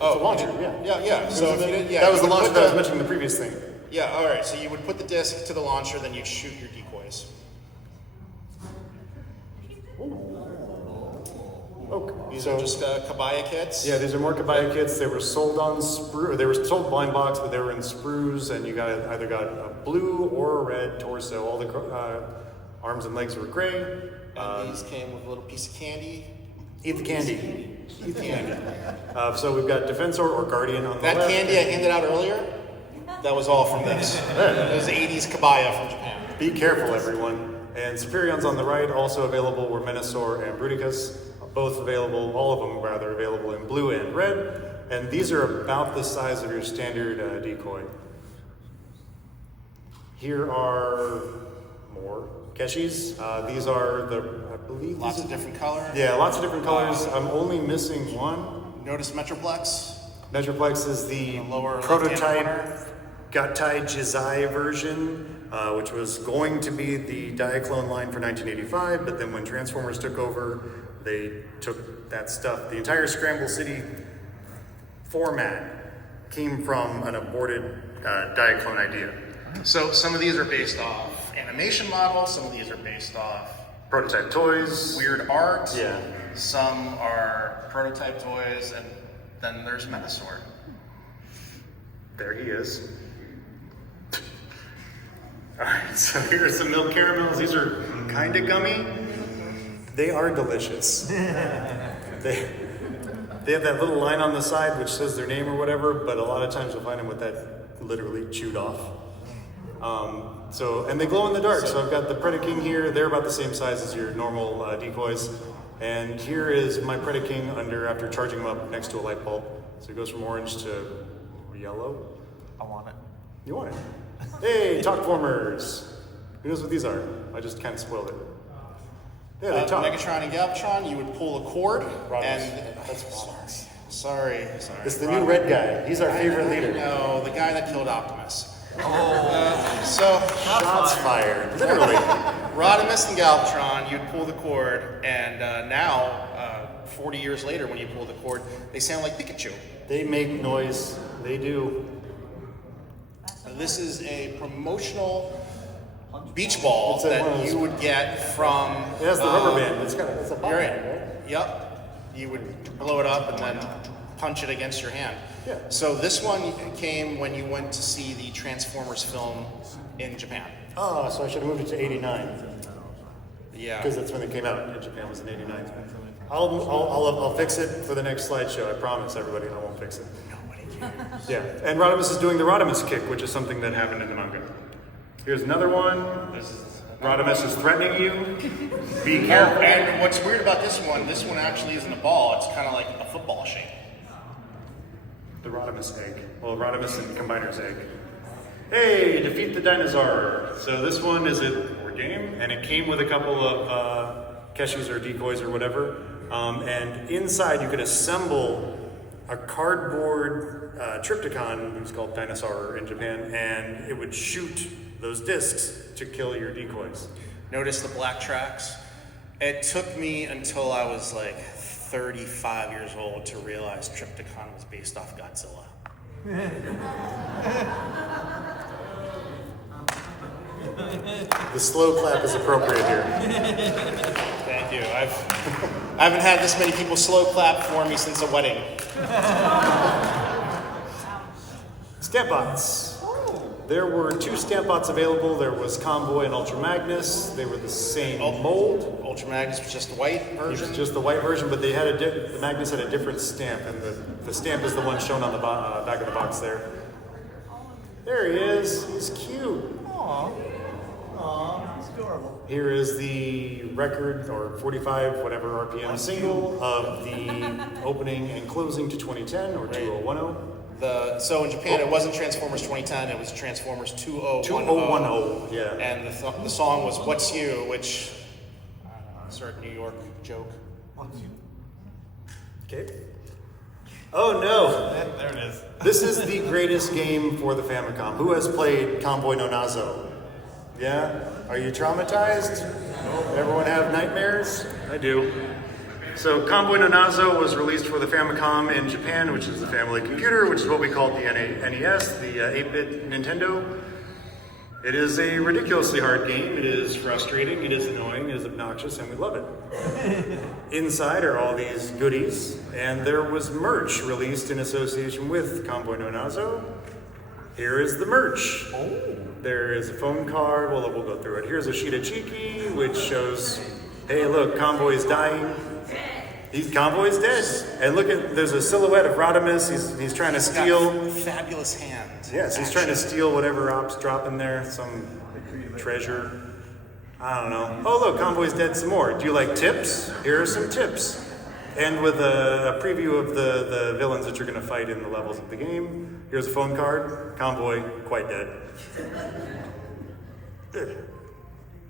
Oh, a launcher, yeah. Yeah. So if you did, that was you the would launcher put that I was mentioning in the previous thing. Yeah, all right. So you would put the disc to the launcher, then you'd shoot your decoys. These are just kabaya kits. Yeah, these are more kabaya kits. They were sold on sprue, or they were sold blind box, but they were in sprues, and you either got a blue or a red torso. All the arms and legs were gray. And these came with a little piece of candy. Eat the candy. Eat the candy. So we've got Defensor or Guardian on the That left. candy I handed out earlier, that was all from this. It was 80s kabaya from Japan. Be careful, everyone. And Superions on the right, also available were Menasor and Bruticus. Both available, all of them rather, available in blue and red. And these are about the size of your standard decoy. Here are more Keshis. These are I believe Lots these of are, different colors. Yeah, lots of different colors. I'm only missing one. Notice Metroplex. Metroplex is the lower prototype left-hand corner. Gatai Jizai version, which was going to be the Diaclone line for 1985, but then when Transformers took over, they took that stuff. The entire Scramble City format came from an aborted Diaclone idea. So some of these are based off animation models, some of these are based off Prototype toys. weird art. Yeah. Some are prototype toys, and then there's Menasor. There he is. Alright, so here are some milk caramels. These are kind of gummy. They are delicious. They have that little line on the side which says their name or whatever, but a lot of times you'll find them with that literally chewed off. And they glow in the dark. So I've got the Predaking here. They're about the same size as your normal decoys. And here is my Predaking after charging them up next to a light bulb. So it goes from orange to yellow. I want it. You want it? Hey, talk formers. Who knows what these are? I just kind of spoiled it. Yeah, they talk. Megatron and Galvatron, you would pull a cord, and That's Rodimus. sorry. It's the new red guy. He's our favorite leader. No, the guy that killed Optimus. So Shots fired. Literally. Rodimus and Galvatron, you'd pull the cord, and now, 40 years later, when you pull the cord, they sound like Pikachu. They make noise. They do. This is a promotional beach ball It's one of that those- you would get from. It has the rubber band. It's a ball, You're right. right? Yep. You would blow it up and then punch it against your hand. Yeah. So this one came when you went to see the Transformers film in Japan. Oh, so I should have moved it to 89 Yeah. because that's when it came out. In Japan was in 89. I'll fix it for the next slideshow. I promise everybody I won't fix it. Yeah, and Rodimus is doing the Rodimus kick, which is something that happened in the manga. Here's another one. Rodimus is threatening you. Be careful. And what's weird about this one actually isn't a ball. It's kind of like a football shape. The Rodimus egg. Well, Rodimus and Combiner's egg. Hey, defeat the dinosaur. So this one is a board game, and it came with a couple of Keshis or decoys or whatever. And inside you could assemble a cardboard Triptychon, it's called Dinosaur in Japan, and it would shoot those discs to kill your decoys. Notice the black tracks. It took me until I was like 35 years old to realize Triptychon was based off Godzilla. The slow clap is appropriate here. Thank you. I haven't had this many people slow clap for me since a wedding. Stamp bots. There were 2 stamp bots available. There was Convoy and Ultra Magnus. They were the same mold. Ultra Magnus was just the white It version. was just the white version, but they had the Magnus had a different stamp, and the stamp is the one shown on the back of the box there. There he is. He's cute. Aw, it's adorable. Here is the record, or 45, whatever RPM single of the opening and closing to 2010, or 2010. So in Japan, it wasn't Transformers 2010, it was Transformers 2010. 2010, yeah. And the song was What's You, which, I don't know, sort of New York joke. Okay. Oh no! There it is. This is the greatest game for the Famicom. Who has played Convoy no Nazo? Yeah? Are you traumatized? Everyone have nightmares? I do. So Convoy no Nazo was released for the Famicom in Japan, which is the family computer, which is what we called the NES, the 8-bit Nintendo. It is a ridiculously hard game. It is frustrating, it is annoying, it is obnoxious, and we love it. Inside are all these goodies, and there was merch released in association with Convoy no Nazo. Here is the merch. There is a phone card. Well, we'll go through it. Here's a sheet of Cheeky, which shows, hey, look, Convoy's dying. Convoy's dead. And look at, there's a silhouette of Rodimus. He's trying to steal. Fabulous hands. Yes, he's trying to steal whatever ops drop in there, some treasure. I don't know. Oh, look, Convoy's dead some more. Do you like tips? Here are some tips. And with a preview of the villains that you're going to fight in the levels of the game. Here's a phone card. Convoy, quite dead.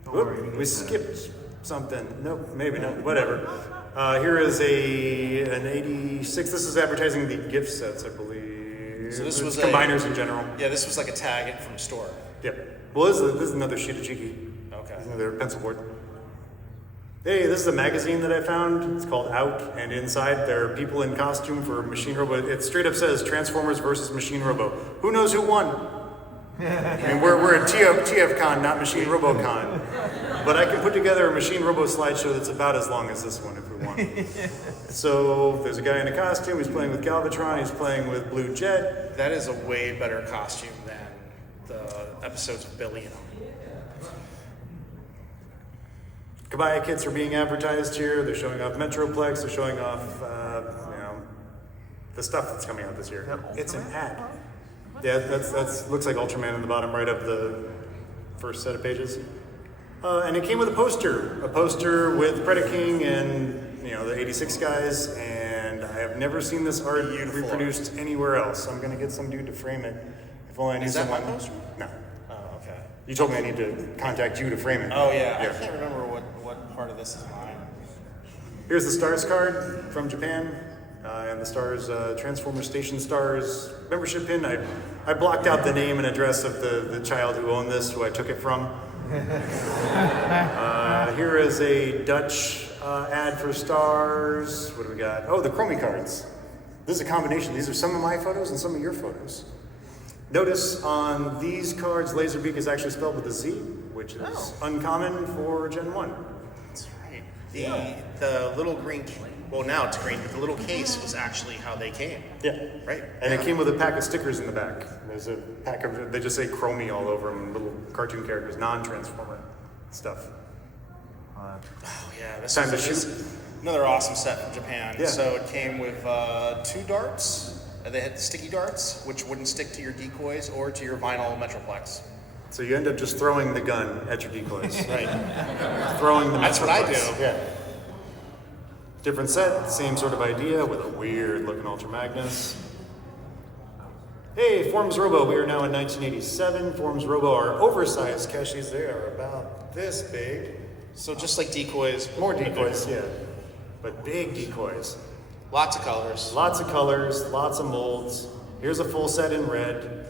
Whoop, we skipped something. Nope, maybe not. Whatever. Here is an 86. This is advertising the gift sets, I believe. So this was combiners in general. Yeah, this was like a tag from store. Yep. Well, this is another sheet of Cheeky. Okay. Another pencil board. Hey, this is a magazine that I found. It's called Out, and inside there are people in costume for Machine Robo. It straight up says Transformers versus Machine Robo. Who knows who won? I mean, we're at TFCon, not Machine RoboCon. But I can put together a Machine Robo slideshow that's about as long as this one if we want. So there's a guy in a costume. He's playing with Galvatron. He's playing with Blue Jet. That is a way better costume than the episodes of Billy and them. Kabaya kits are being advertised here. They're showing off Metroplex. They're showing off, the stuff that's coming out this year. It's an ad. Yeah, that's looks like Ultraman in the bottom right of the first set of pages. And it came with a poster with Predaking and the 86 guys. And I have never seen this art reproduced anywhere else. I'm gonna get some dude to frame it. If only I knew someone. Is that my poster? No. Oh, okay. You told me I need to contact you to frame it. Oh yeah, I can't remember what part of this is mine. Here's the Stars card from Japan, and the Stars Transformer Station Stars membership pin. I blocked out the name and address of the child who owned this, who I took it from. Here is a Dutch ad for Stars. What do we got? Oh, the Chromie cards. This is a combination. These are some of my photos and some of your photos. Notice on these cards, Laserbeak is actually spelled with a Z, which is uncommon for Gen 1. That's right. The little green, well now it's green, but the little case was actually how they came. Yeah. Right. And it came with a pack of stickers in the back. There's a pack of, they just say Chromie all over them, little cartoon characters, non-Transformer stuff. Oh yeah, this Time to is shoot. another awesome set from Japan. Yeah. So it came with 2 darts. They had sticky darts, which wouldn't stick to your decoys or to your vinyl Metroplex. So you end up just throwing the gun at your decoys. Right. Throwing the That's what I Metroplex. do. Yeah. Different set, same sort of idea with a weird looking Ultra Magnus. Hey, Forms Robo, we are now in 1987. Forms Robo are oversized caches. They are about this big. So just like decoys. More decoys, yeah. But big decoys. Lots of colors. Lots of colors, lots of molds. Here's a full set in red.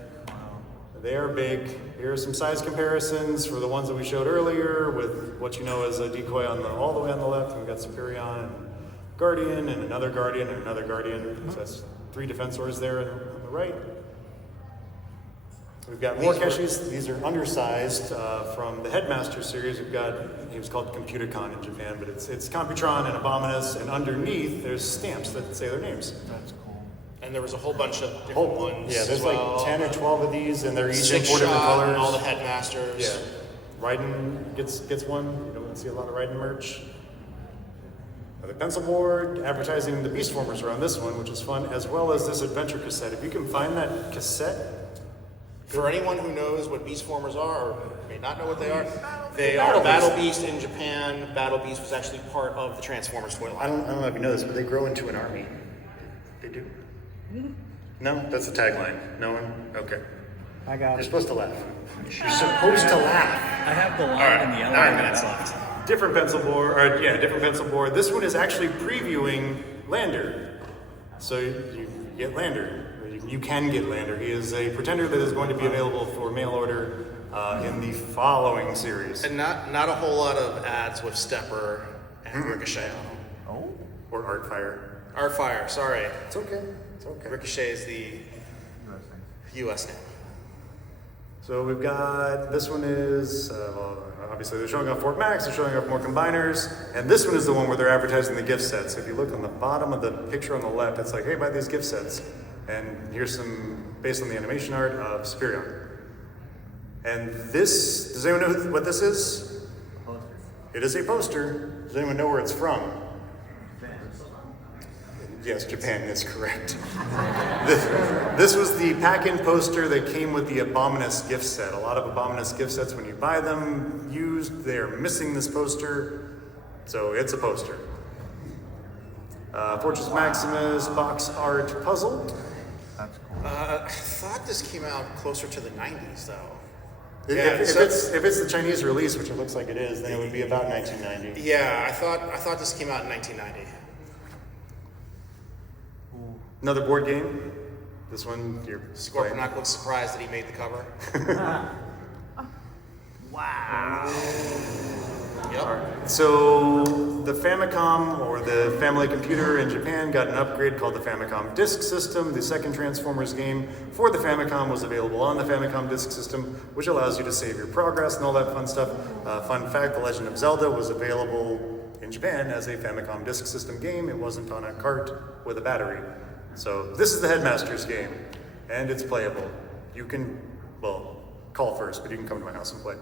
They are big. Here are some size comparisons for the ones that we showed earlier with what you know as a decoy all the way on the left. And we've got Superion and Guardian and another Guardian and another Guardian. So that's 3 Defensors there on the right. We've got more caches. These are undersized from the Headmaster series. He was called Computicon in Japan, but it's Computron and Abominus, and underneath there's stamps that say their names. That's cool. And there was a whole bunch of different ones. Yeah, there's as well. like 10 or 12 of these, and they're each in Six 4 different shot, colors. all the headmasters. Yeah. Raiden gets one. You don't see a lot of Raiden merch. Another pencil board, advertising the Beast Formers around this one, which is fun, as well as this adventure cassette. If you can find that cassette, For anyone who knows what Beast Formers are, or may not know what they are Battle Battle Beast in Japan. Battle Beast was actually part of the Transformers toy I line. don't know if you know this, but they grow into an army. They do. No, that's the tagline. No one. Okay. I got You're it. supposed to laugh. You're supposed to laugh. I have the line All right, in the yellow. 9 minutes left. Different pencil board, or yeah, different pencil board. This one is actually previewing Lander. So you get Lander. You can get Lander. He is a pretender that is going to be available for mail order in the following series. And not a whole lot of ads with Stepper and Ricochet on them. Or Artfire. Artfire, sorry. It's okay. It's okay. Ricochet is the US name. So we've got, this one is, well, obviously they're showing off Fort Max, they're showing off more combiners, and this one is the one where they're advertising the gift sets. So if you look on the bottom of the picture on the left, it's like, hey, buy these gift sets. And here's some, based on the animation art of Superion. And this, does anyone know what this is? It is a poster. Does anyone know where it's from? Yes, Japan is correct. This was the pack-in poster that came with the Abominus gift set. A lot of Abominus gift sets, when you buy them used, they're missing this poster. So it's a poster. Fortress Maximus box art puzzle. I thought this came out closer to the 90s, though. If it's the Chinese release, which it looks like it is, then it would be about 1990. Yeah, I thought this came out in 1990. Another board game. This one, you're playing. Scorponok looks surprised that he made the cover. Wow. Yep. So the Famicom, or the family computer in Japan, got an upgrade called the Famicom Disk System. The second Transformers game for the Famicom was available on the Famicom Disk System, which allows you to save your progress and all that fun stuff. Fun fact, The Legend of Zelda was available in Japan as a Famicom Disk System game. It wasn't on a cart with a battery. So this is the Headmaster's game, and it's playable. You can, well, call first, but you can come to my house and play.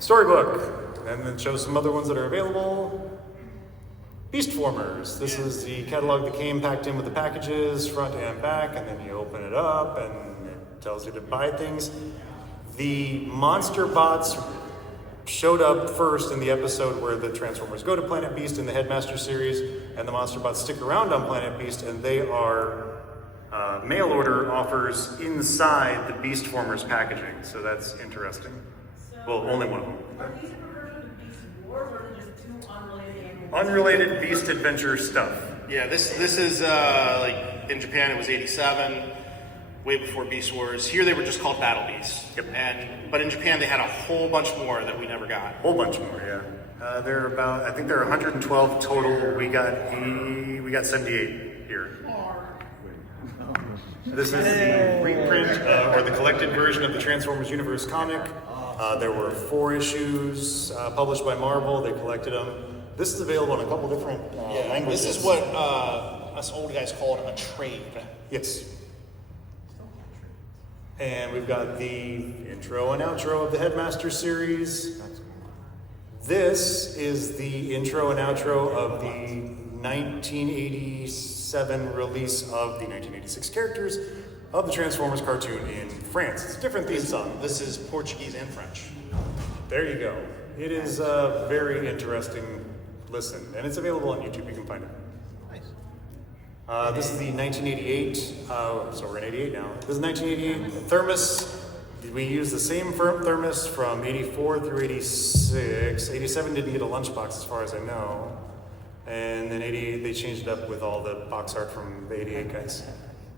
Storybook, and then show some other ones that are available. Beast Formers. This is the catalog that came packed in with the packages, front and back, and then you open it up and it tells you to buy things. The monster bots showed up first in the episode where the Transformers go to Planet Beast in the Headmaster series, and the monster bots stick around on Planet Beast, and they are mail order offers inside the Beast Formers packaging, so that's interesting. Well, only one of them. Are these a version of Beast Wars, or are they just two unrelated animals? Unrelated Beast Adventure stuff. Yeah, this is like in Japan it was 87, way before Beast Wars. Here they were just called Battle Beasts. Yep. But in Japan they had a whole bunch more that we never got. Whole bunch more, yeah. There are about, I think there are 112 total. We got 78 here. This is the reprint or the collected version of the Transformers Universe comic. There were 4 issues published by Marvel. They collected them. This is available in a couple different languages. This is what us old guys call it, a trade. Yes. And we've got the intro and outro of the Headmaster series. This is the intro and outro of the 1987 release of the 1986 characters of the Transformers cartoon in France. It's a different theme song. This is Portuguese and French. There you go. It is a very interesting listen, and it's available on YouTube. You can find it. This is the 1988, so we're in 88 now. This is 1988 thermos. We used the same thermos from 84 through 86. 87 didn't get a lunchbox as far as I know. And then 88, they changed it up with all the box art from the 88 guys.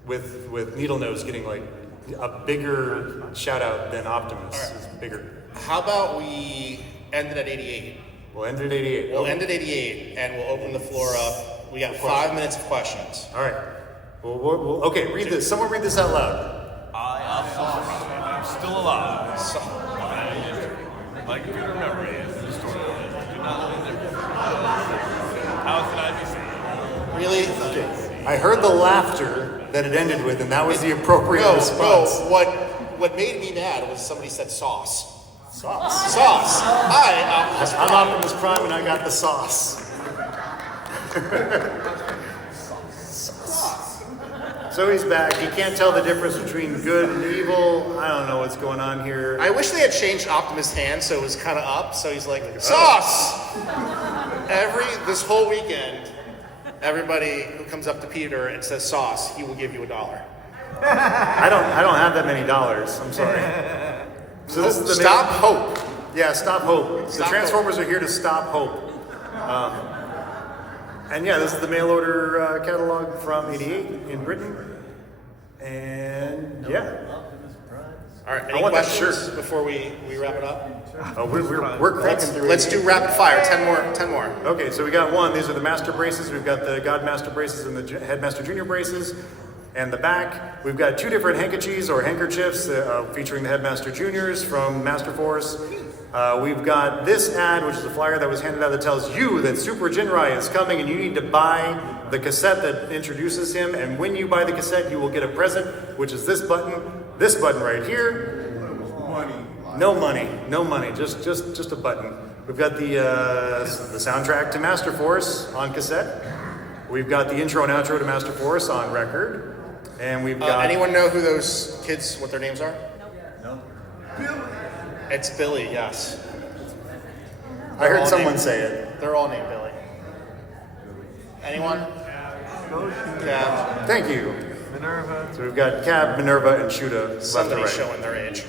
With Needle Nose getting like a bigger shout out than Optimus. All right. It's bigger. How about we end it at 88? We'll end it at 88. We'll end at 88 and we'll open the floor up. We got 5 minutes of questions. All right. Okay, read this. Someone read this out loud. I'm still alive. My computer memory is destroyed. Do not live there. How can I be saved? Really? Okay. I heard the laughter that it ended with, and that was the appropriate response. No, what made me mad was somebody said sauce. Sauce. Sauce. Hi, I'm Optimus Prime, and I got the sauce. So he's back. He can't tell the difference between good and evil. I don't know what's going on here. I wish they had changed Optimus' hand so it was kind of up. So he's like, sauce! This whole weekend, everybody who comes up to Peter and says sauce, he will give you $1. I don't have that many dollars. I'm sorry. So this is the Stop hope. Yeah, stop hope. Stop the Transformers are here to stop hope. And yeah, this is the mail order catalog from '88 in Britain. And yeah. All right, I any want that questions shirt. before we wrap it up? Oh, we're cracking through. Let's do rapid fire. 10 more. Okay, so we got one. These are the master braces. We've got the Godmaster braces and the Headmaster Junior braces. And the back, we've got 2 different handkerchiefs or handkerchiefs featuring the Headmaster Juniors from Master Force. We've got this ad, which is a flyer that was handed out that tells you that Super Jinrai is coming and you need to buy the cassette that introduces him. And when you buy the cassette, you will get a present, which is this button right here. No money, just a button. We've got the soundtrack to Master Force on cassette. We've got the intro and outro to Master Force on record. And we've got... anyone know who those kids, what their names are? No. It's Billy, yes. I heard someone say it. They're all named Billy. Anyone? Cab. Thank you. Minerva. So we've got Cab, Minerva, and Shuda left to Somebody's right. showing their age.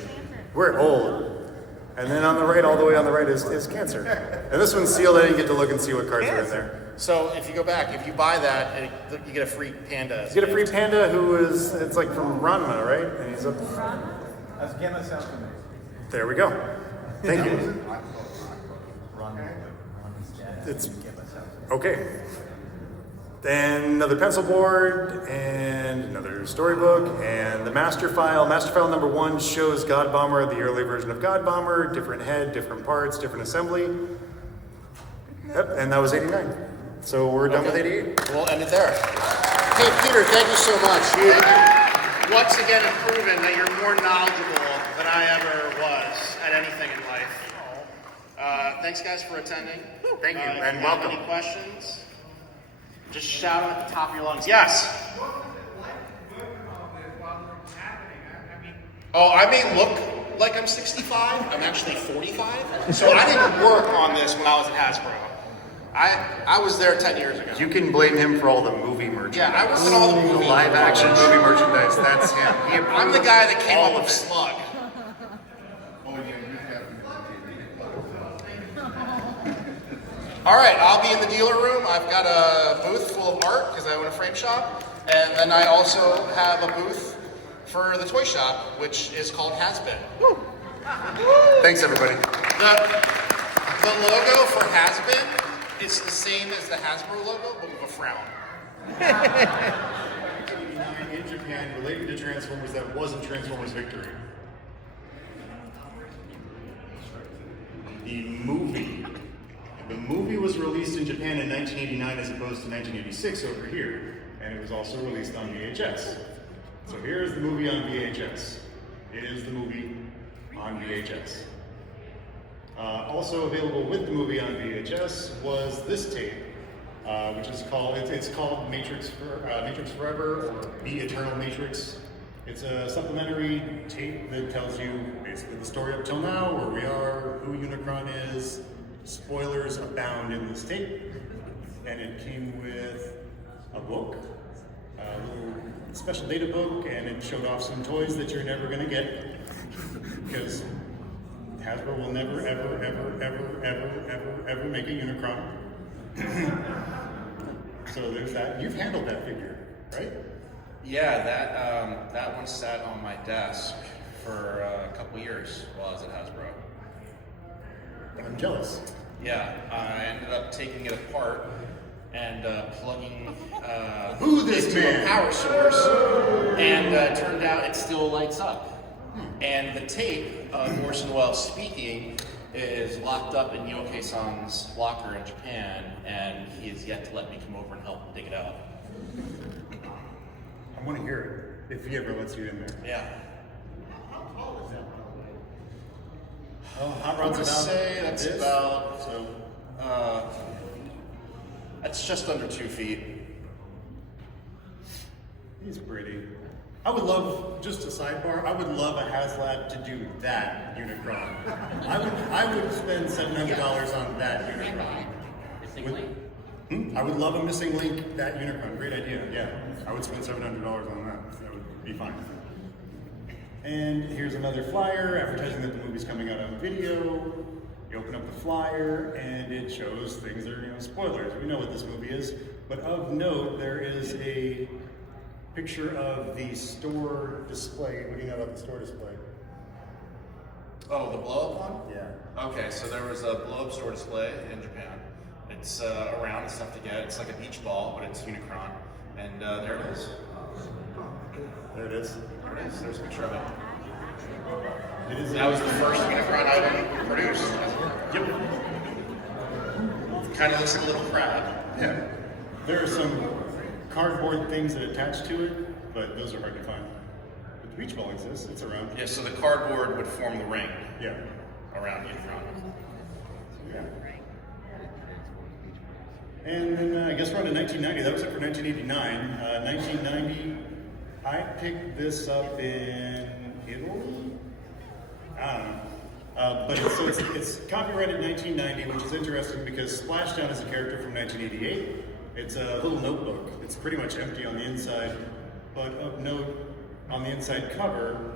We're old. And then on the right, all the way on the right is Cancer. And this one's sealed. I didn't get to look and see what cards are in there. So if you go back, if you buy that, you get a free panda. You get a free panda who is, it's like from Ranma, right? And he's up. That's Gamma sounds familiar. There we go. Thank you. It's okay. Then another pencil board and another storybook and the master file. Master file number 1 shows God Bomber, the early version of God Bomber, different head, different parts, different assembly. Yep, and that was 89. So we're done with 88. We'll end it there. Hey, Peter, thank you so much. You once again have proven that you're more knowledgeable than I ever was at anything in life. Thanks, guys, for attending. Thank you, If and you have welcome. any questions? Just shout them at the top of your lungs. Yes. Oh, I may look like I'm 65. I'm actually 45. So I didn't work on this when I was at Hasbro. I was there 10 years ago. You can blame him for all the movie merchandise. Yeah, I worked on all the movie live action movie merchandise. That's him. I'm the guy that came All up of with it. Slug. All right, I'll be in the dealer room. I've got a booth full of art because I own a frame shop. And then I also have a booth for the toy shop, which is called Has-Been. Thanks, everybody. The logo for Has-Been is the same as the Hasbro logo, but with a frown. In Japan, related to Transformers, that wasn't Transformers Victory. The movie was released in Japan in 1989 as opposed to 1986 over here, and it was also released on VHS. So here's the movie on VHS. It is the movie on VHS. Also available with the movie on VHS was this tape, which is called Matrix Forever or The Eternal Matrix. It's a supplementary tape that tells you basically the story up till now, where we are, who Unicron is. Spoilers abound in this tape, and it came with a book, a little special data book, and it showed off some toys that you're never going to get because Hasbro will never, ever, ever, ever, ever, ever, ever make a Unicron. So there's that. You've handled that figure, right? Yeah, that one sat on my desk for a couple years while I was at Hasbro. I'm jealous. Yeah, I ended up taking it apart and plugging Who this into man? a power source, and it turned out it still lights up. And the tape, Orson Welles speaking, is locked up in Yoke-san's locker in Japan, and he has yet to let me come over and help him dig it out. hear it if he ever lets you in there. Yeah. Oh, Hot I Rod's would about say that's this. about, that's just under 2 feet. He's pretty. I would love, just a sidebar, I would love a HasLab to do that Unicron. I would spend $700 on that Unicron. Missing link? I would love a missing link, that Unicron. Great idea, yeah. I would spend $700 on that. That would be fine. And here's another flyer advertising that the movie's coming out on video. You open up the flyer and it shows things that are, spoilers. We know what this movie is. But of note, there is a picture of the store display. What do you know about the store display? Oh, the blow up one? Yeah. Okay, so there was a blow up store display in Japan. It's around, it's tough to get. It's like a beach ball, but it's Unicron. And there it is. There it is. There it is. There's a picture of it. It is. That was the first Unicron item produced. Yep. Kind of looks like a little crab. Yeah. There are some cardboard things that attach to it, but those are hard to find. But the beach ball exists. It's around. Yeah, so the cardboard would form the ring Yeah. around Unicron. Yeah. And then I guess we're on to 1990. That was it for 1989. 1990, I picked this up in Italy? I don't know. But it's copyrighted 1990, which is interesting because Splashdown is a character from 1988. It's a little notebook. It's pretty much empty on the inside, but of note, on the inside cover,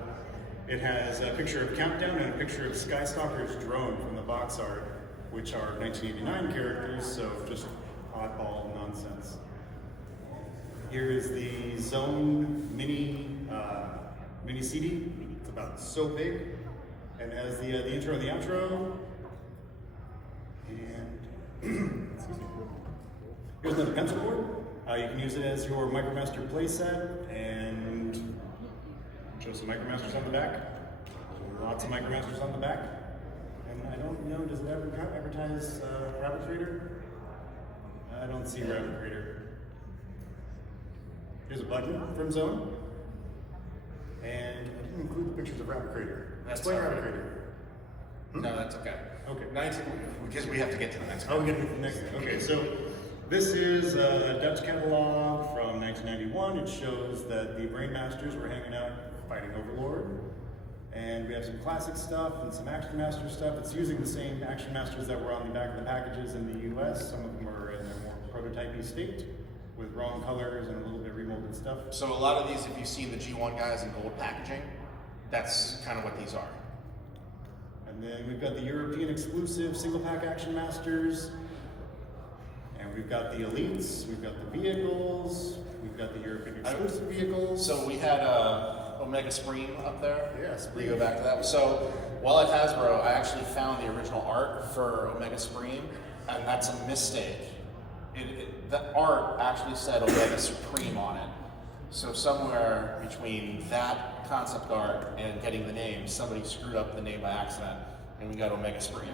it has a picture of Countdown and a picture of Skystalker's drone from the box art, which are 1989 characters, so just oddball nonsense. Here is the Zone mini CD. It's about so big, and has the intro and the outro. And excuse me. Here's another pencil board. You can use it as your MicroMaster playset, and show some MicroMasters on the back. Lots of MicroMasters on the back. And I don't know, does it ever advertise Rabbit Trader? I don't see Rabbit Trader. Here's a button from Zone. And I didn't include the pictures of Rabbit Crater. Explain Rabbit Crater. No, that's okay. Okay. Because we have to get to the next Oh, one. we get to the next thing. Okay, so this is a Dutch catalog from 1991. It shows that the Brainmasters were hanging out fighting Overlord. And we have some classic stuff and some Action Master stuff. It's using the same Action Masters that were on the back of the packages in the US. Some of them are in their more prototypey state with wrong colors and a little bit remolded stuff. So a lot of these, if you've seen the G1 guys in gold packaging, that's kind of what these are. And then we've got the European exclusive single pack Action Masters. And we've got the Elites, we've got the vehicles, we've got the European exclusive vehicles. So we had Omega Supreme up there. Yeah, Supreme. You go back to that. So while at Hasbro, I actually found the original art for Omega Supreme, and that's a mistake. The art actually said Omega Supreme on it. So somewhere between that concept art and getting the name, somebody screwed up the name by accident, and we got Omega Supreme.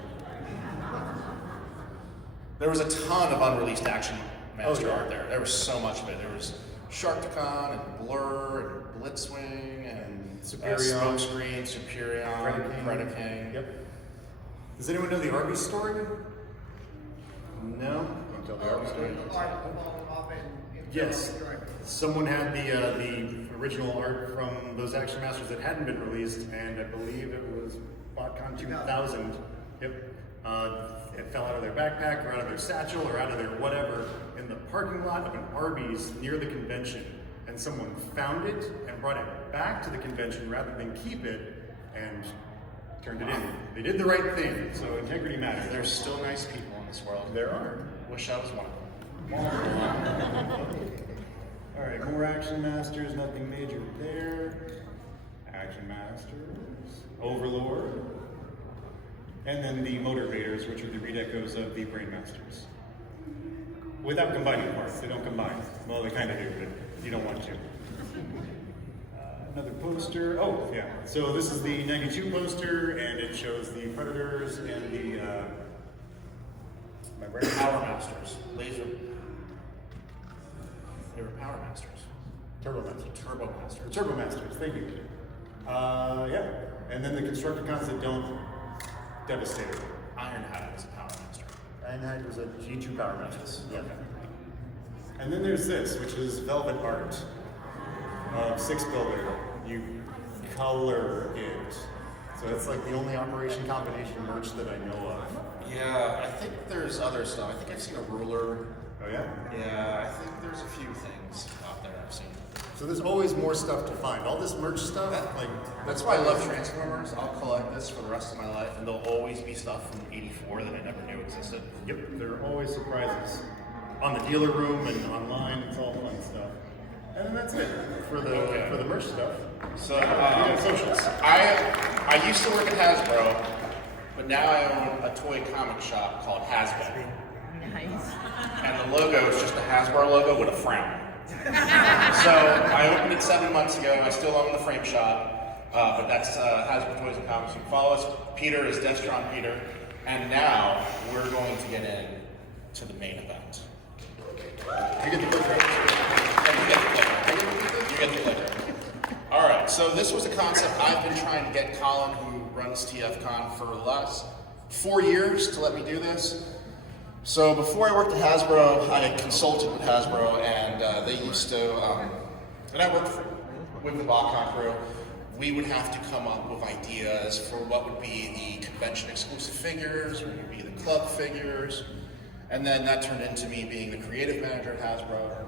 There was a ton of unreleased Action Master art there. There was so much of it. There was Sharkticon and Blur and Blitzwing and Superion. Smokescreen, Superion, Predaking. Yep. Does anyone know the Arby's story? No? Want to tell the Arby's story? Yes. Someone had the original art from those Action Masters that hadn't been released, and I believe it was BotCon 2000. Yep. It fell out of their backpack, or out of their satchel, or out of their whatever, in the parking lot of an Arby's near the convention. And someone found it and brought it back to the convention rather than keep it, and turned it in. They did the right thing, so integrity matters. There's still nice people in this world. There are. Wish I was one of them. All right, more Action Masters, nothing major there. Action Masters, Overlord, and then the Motivators, which are the redecos of the Brainmasters. Without combining parts, they don't combine. Well, they kind of do, but you don't want to. Another poster. Oh, yeah. So this is the 92 poster, and it shows the Predators and the my brain. Power Masters. Laser. They were Power Masters. Turbo Masters, thank you. Yeah, and then the constructor cons that don't devastate it. Ironhide was a Power Master. Ironhide was a G2 Power Masters. Yeah. And then there's this, which is Velvet Art. 6-builder. You color it. So it's like the only Operation Combination merch that I know of. Yeah, I think there's other stuff. I think I've seen a ruler. Oh yeah? Yeah, I think there's a few things out there I've seen. So there's always more stuff to find. All this merch stuff, like That's why I love Transformers. I'll collect this for the rest of my life, and there'll always be stuff from '84 that I never knew existed. yep, there are always surprises. On the dealer room and online, it's all fun stuff. And then that's it for the merch stuff. So Socials. I used to work at Hasbro, but now I own a toy comic shop called Hasbro. Nice. And the logo is just a Hasbro logo with a frown. So I opened it 7 months ago. I still own the frame shop, but that's Hasbro Toys and Comics. You can follow us. Peter is Destron Peter. And now we're going to get in to the main event. You get the book. You get the pleasure. All right, so this was a concept I've been trying to get Colin, who runs TFCon, for the last 4 years to let me do this. So before I worked at Hasbro, I had consulted with Hasbro, and they used to, and I worked with the BotCon crew. We would have to come up with ideas for what would be the convention exclusive figures, what would be the club figures, and then that turned into me being the creative manager at Hasbro.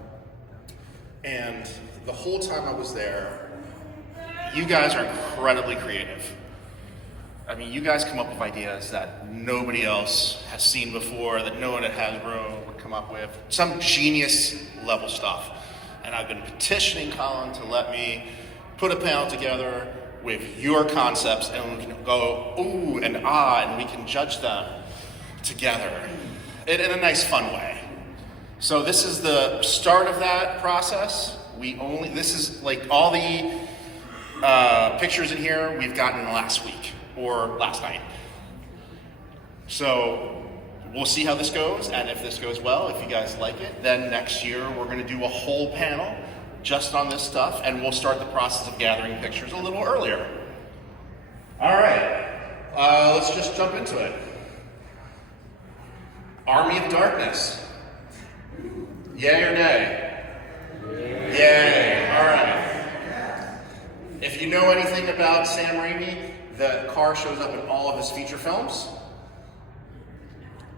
And the whole time I was there, you guys are incredibly creative. I mean, you guys come up with ideas that nobody else has seen before, that no one at Hasbro would come up with. Some genius level stuff. And I've been petitioning Colin to let me put a panel together with your concepts, and we can go ooh and ah, and we can judge them together in a nice, fun way. So this is the start of that process. This is like all the pictures in here we've gotten last week or last night. So we'll see how this goes, and if this goes well, if you guys like it, then next year we're going to do a whole panel just on this stuff, and we'll start the process of gathering pictures a little earlier. All right, let's just jump into it. Army of Darkness. Yay or nay? Yay. All right. If you know anything about Sam Raimi, the car shows up in all of his feature films.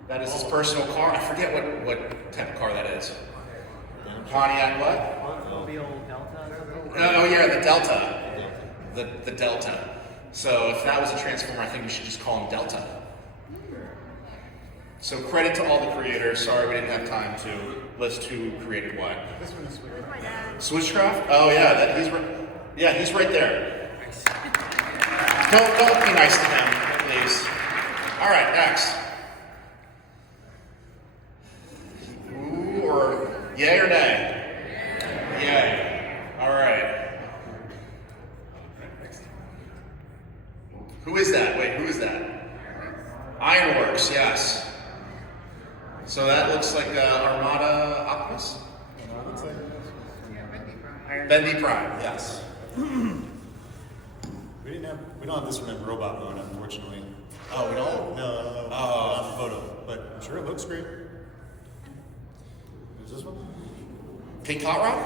That is his personal car. I forget what type of car that is. Pontiac what? The old Delta or something? Oh yeah, the Delta. The Delta. So if that was a Transformer, I think we should just call him Delta. So credit to all the creators. Sorry we didn't have time to list who created what. This one is Switchcraft? Oh yeah, he's right there. Don't be nice to him, please. All right, next. Ooh, or yay or nay? Yay. All right. Who is that? Wait, who is that? Ironworks, yes. So that looks like Armada Optimus? Bendy Prime, yes. We don't have this one in robot mode, unfortunately. Oh, we don't? No, not the photo, but I'm sure it looks great. Is this one? Pink Hot Rod?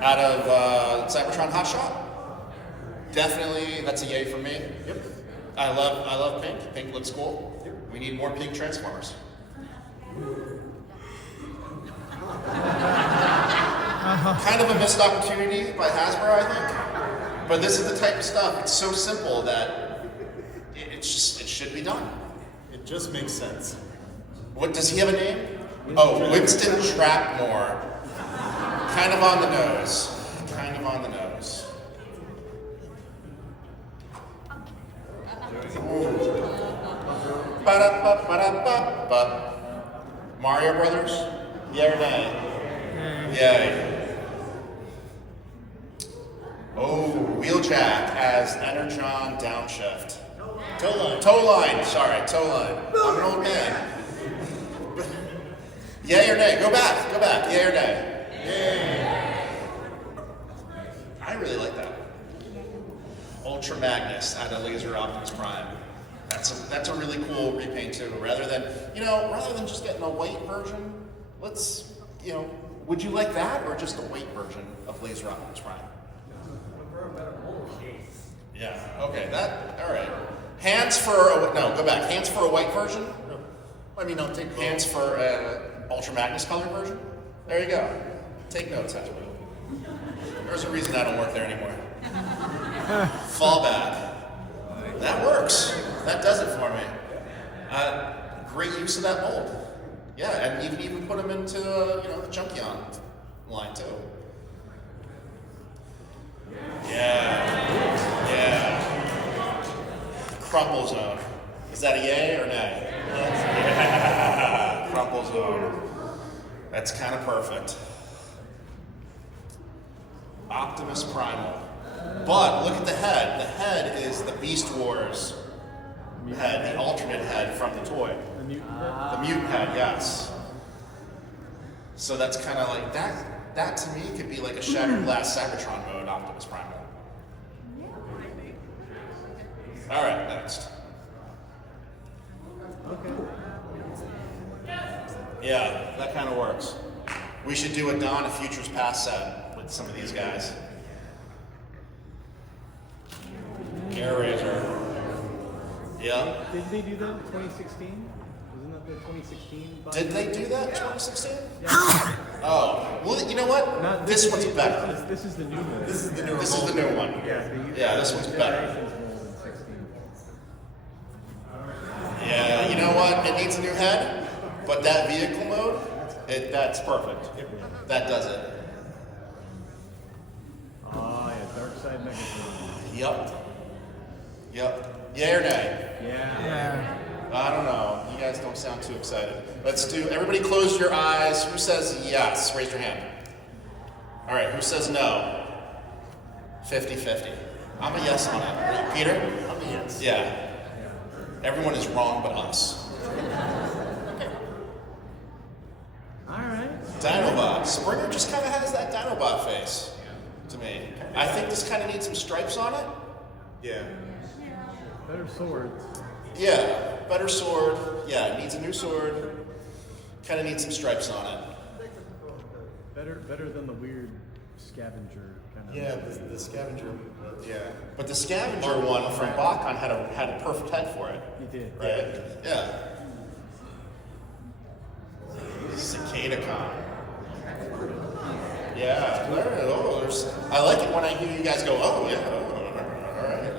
Out of Cybertron Hot Shot? Definitely, that's a yay for me. Yep. I love pink. Pink looks cool. Yep. We need more pink Transformers. Kind of a missed opportunity by Hasbro, I think. But this is the type of stuff, it's so simple that it should be done. It just makes sense. What, does he have a name? Winston Trapmore. Kind of on the nose. Kind of on the nose. Ba-da-ba-ba-da-ba-ba. Mario Brothers? Yay or nay? Yay. Oh, Wheeljack as Energon Downshift. Toe line, sorry, toe line. I'm an old man. Yay or nay? Go back, yay or nay? Yay. Ultra Magnus out of Laser Optimus Prime. That's a really cool repaint too. Rather than just getting a white version, would you like that or just a white version of Laser Optimus Prime? Yeah. Okay. All right. Hands for Hands for a white version. I mean, I'll take both. Hands for an Ultra Magnus color version. There you go. Take notes, everybody. There's a reason I don't work there anymore. Fall back. That works. That does it for me. Great use of that mold. Yeah, and you can even put them into the Junkion line too. Yeah. Crumple zone. Is that a yay or nay? Yeah. Crumple zone. That's kind of perfect. Optimus Primal. But look at the head. The head is the Beast Wars head, the alternate head from the toy. The mutant head? The mutant head, yes. So that's kind of like that to me could be like a Shattered Glass Cybertron mode Optimus Primal. All right, next. Okay. Yeah, that kind of works. We should do a Dawn of Futures Past set with some of these guys. Air Razor. Yeah. Did they do that in 2016? Wasn't that the 2016 box? Did they do that in 2016? Yeah. Oh, well, you know what? Not This one's better. This is the new one. This is the newer This is the new one. Yeah, this one's better. Yeah, you know what? It needs a new head, but that vehicle mode, that's perfect. That does it. Oh, yeah, Dark Side Megatron. Yep. Yay or nay? Yeah. I don't know. You guys don't sound too excited. Let's do, everybody close your eyes. Who says yes? Raise your hand. All right, who says no? 50-50. I'm a yes on it. Peter? I'm a yes. Yeah. Everyone is wrong but us. Alright. Dinobot. Springer just kind of has that Dinobot face to me. I think this kind of needs some stripes on it. Yeah. Better swords. Yeah, better sword. Yeah, it needs a new sword. Kind of needs some stripes on it. Better than the weird scavenger kind of. Yeah, the scavenger. Yeah. But the scavenger one from Bakon had a perfect head for it. He did. Right? Yeah. Cicada Con. Yeah. I like it when I hear you guys go, oh yeah, all right.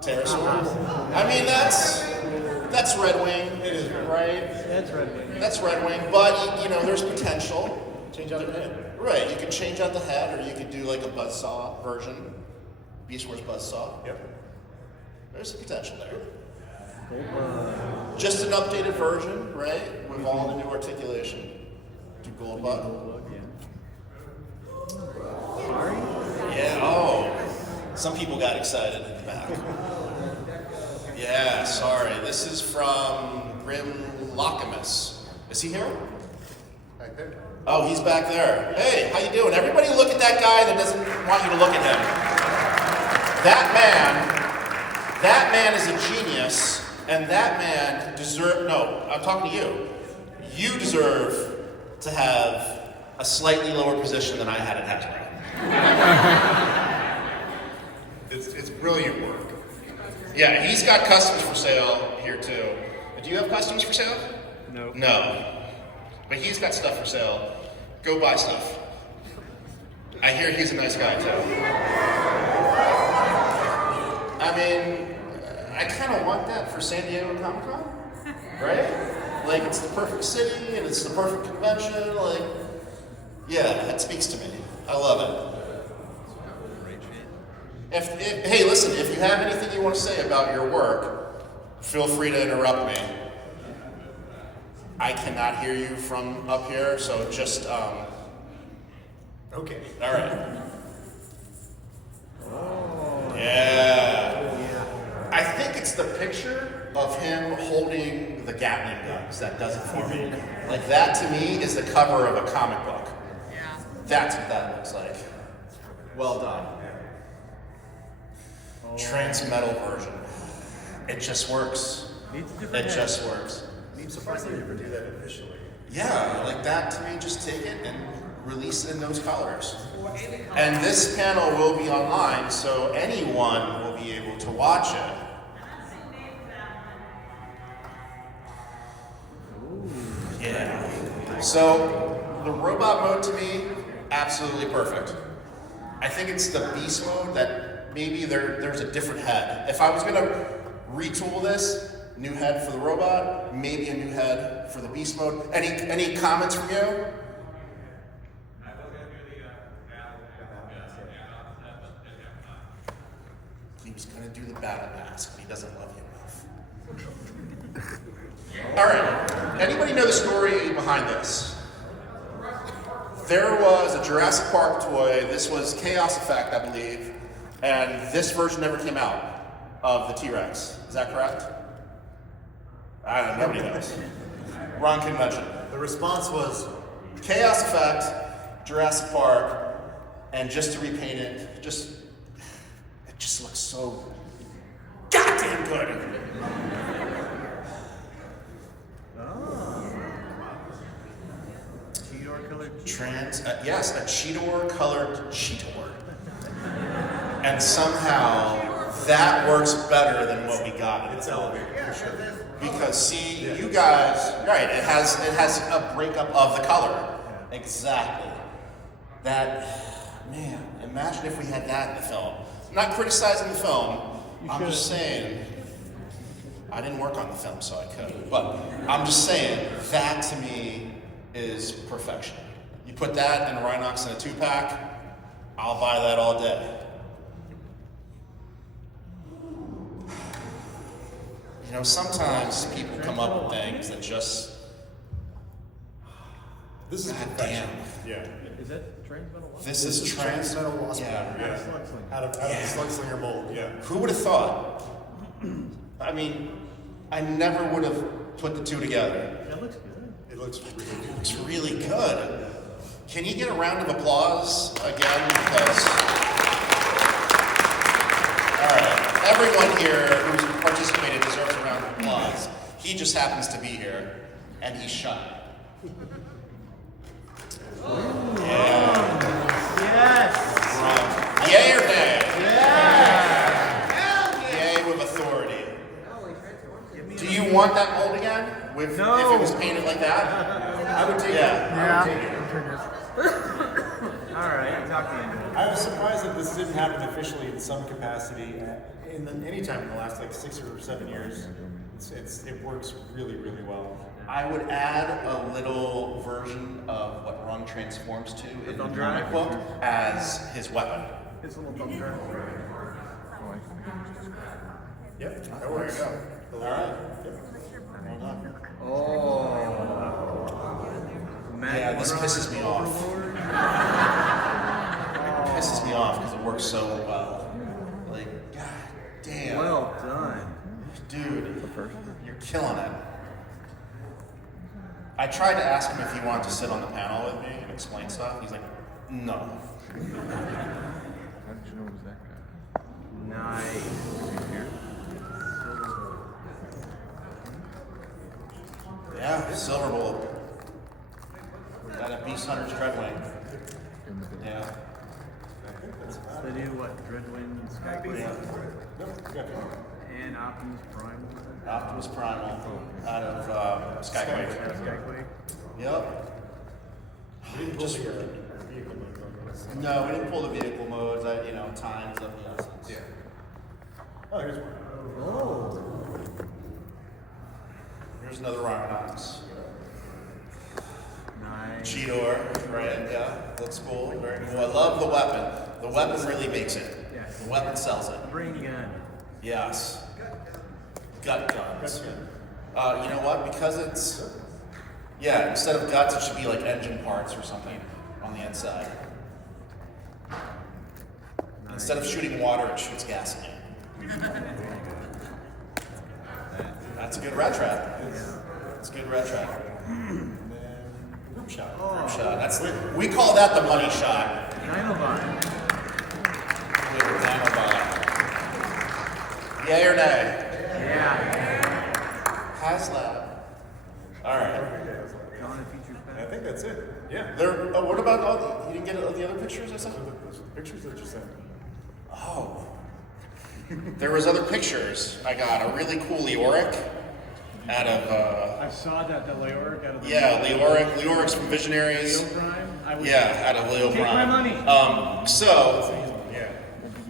Pterosaur. I mean, that's Red Wing. It is right. That's Red Wing. That's Red Wing, but there's potential. Change out the head. Right, you could change out the head, or you could do like a Buzzsaw version. Beast Wars Buzzsaw. Yep. There's some potential there. Just an updated version, right? With all the new articulation. Do Goldbug. Sorry? Yeah, oh. Some people got excited in the back. Yeah, sorry. This is from Grim Locamus. Is he here? Right there. Oh, he's back there. Hey, how you doing? Everybody look at that guy that doesn't want you to look at him. That man is a genius, and that man I'm talking to you. You deserve to have a slightly lower position than I had at Hasbro. It's brilliant work. Yeah, he's got customs for sale here too. Do you have customs for sale? No. No. But he's got stuff for sale. Go buy stuff. I hear he's a nice guy too. I mean, I kind of want that for San Diego Comic-Con, right? Like, it's the perfect city and it's the perfect convention. Like, yeah, that speaks to me. I love it. Hey, listen, if you have anything you want to say about your work, feel free to interrupt me. I cannot hear you from up here, so just, Okay. all right. Yeah. I think it's the picture of him holding the Gatling guns that does it for me. Like, that to me is the cover of a comic book. Yeah. That's what that looks like. Well done. Transmetal version. It just works. Needs a different It head. just works. I'm surprised they ever do that officially. Yeah, like that to me, just take it and release it in those colors. And this panel will be online, so anyone will be able to watch it. Yeah. So the robot mode to me, absolutely perfect. I think it's the beast mode that maybe there's a different head. If I was gonna retool this, new head for the robot, maybe a new head for the beast mode. Any comments from you? He was gonna do the battle mask, but he doesn't love you enough. All right. Anybody know the story behind this? There was a Jurassic Park toy. This was Chaos Effect, I believe, and this version never came out of the T-Rex. Is that correct? I don't know. Nobody knows. Ron can mention. The response was, Chaos Effect, Jurassic Park, and just to repaint it, it just looks so goddamn good. Cheetor colored Yes, a Cheetor colored Cheetor. And somehow that works better than what we got. it's elevated for sure. Because see, you guys, right? It has a breakup of the color. Exactly. That, man. Imagine if we had that in the film. I'm not criticizing the film. I'm just saying. I didn't work on the film, so I couldn't. But I'm just saying that to me is perfection. You put that and a Rhinox in a 2-pack, I'll buy that all day. You know, sometimes people come up with things that just, This is God perfection. damn. Yeah. Is that transmetal? Wasp? This is transmetal wasp. Yeah. Yeah. Out of the Slugslinger mold. Yeah. Who would have thought? I mean, I never would have put the two together. That looks good. It looks really It good. looks really good. Can you get a round of applause again? Because, all right, everyone here who's participated deserves a round of applause. He just happens to be here, and he's shy. Yes. Yay or nay? Yay with authority. Do you want that mold again? If it was painted like that? I would take it. Yeah. I would take it. All right, talk to you. I was surprised that this didn't happen officially in some capacity any time in the last like 6 or 7 years. It works really, really well. I would add a little version of what Ron transforms to in the thumb comic drive? book as his weapon. His little thumb drive. Yep, that works. All right. Oh. Yeah, this pisses me off. It pisses me off because it works so well. Like, god damn. Well done. Dude, you're killing it. I tried to ask him if he wanted to sit on the panel with me and explain stuff. He's like, no. Nice. Yeah, Silver Bullet. Got a Beast Hunter's Dreadwing. Yeah. They do what? Dreadwind, Skyquake, and Optimus Prime. Optimus Primal out of Skyquake. Skyquake. Yep. Just No, we didn't pull the vehicle modes. Time's of the essence. Yeah. Oh, here's one. Oh. Here's another Rhinox. Nice. Cheetor, right? Yeah, looks cool. Very cool. I love the weapon. The weapon really makes it. Yes. The weapon sells it. Brain gun. Yes. Gut guns. You know what? Because it's, instead of guts, it should be like engine parts or something on the inside. Instead of shooting water, it shoots gasoline. That's a good red trap. That's a good red trap. Group shot. Group shot. We call that the money shot. Dinobot. With Dinobot. Yay or nay? HasLab. All right. I think that's it. Yeah. There. Oh, what about all the? You didn't get all the other pictures I sent? Those pictures that you sent. Oh. There was other pictures. I got a really cool Leoric out of. I saw that the Leoric out of the Leoric. Leoric's from Visionaries. Leo Prime. Out of Leo Take Prime. my money.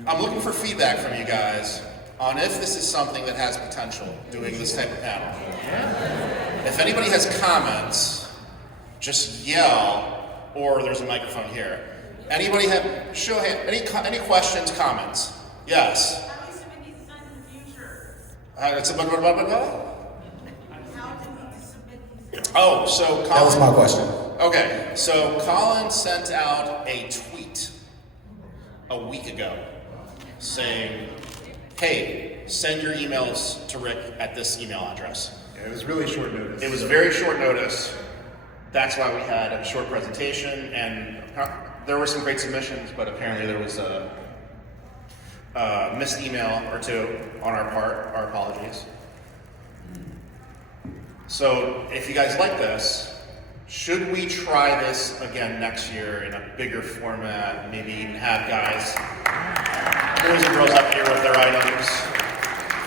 I'm looking for feedback from you guys on if this is something that has potential, doing this type of panel. If anybody has comments, just yell, or there's a microphone here. Anybody have, show of hand, any questions, comments? Yes. How do you submit these designs in the future? It's How do we submit these? Oh, so Colin. That was my question. Okay, so Colin sent out a tweet a week ago saying, hey, send your emails to Rick at this email address. Yeah, it was really short notice. It was very short notice. That's why we had a short presentation, and there were some great submissions, but apparently there was a missed email or two on our part. Our apologies. So if you guys like this, should we try this again next year in a bigger format? Maybe even have guys, boys and girls up here with their items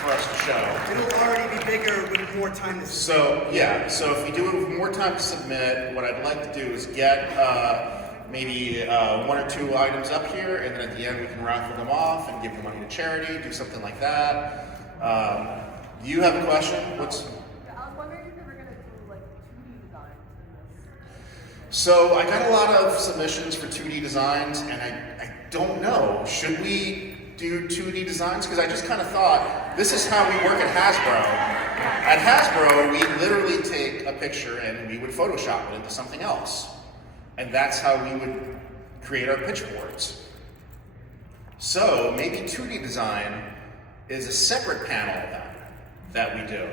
for us to show. It'll already be bigger with more time to So if we do it with more time to submit, what I'd like to do is get maybe one or two items up here, and then at the end we can raffle them off and give the money to charity, do something like that. You have a question? I was wondering if they were going to do like 2D designs in this. So I got a lot of submissions for 2D designs, and I don't know. Should we do 2D designs? Because I just kind of thought, this is how we work at Hasbro. At Hasbro, we literally take a picture and we would Photoshop it into something else. And that's how we would create our pitch boards. So maybe 2D design is a separate panel that we do.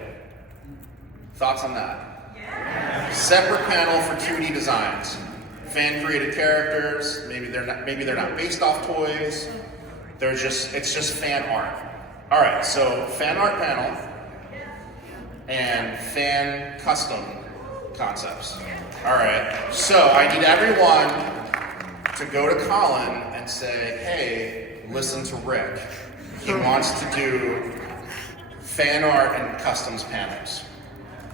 Thoughts on that? Yeah. Separate panel for 2D designs. Fan created characters, maybe they're not based off toys. It's just fan art. All right, so fan art panel and fan custom concepts. All right, so I need everyone to go to Colin and say, hey, listen to Rick. He wants to do fan art and customs panels.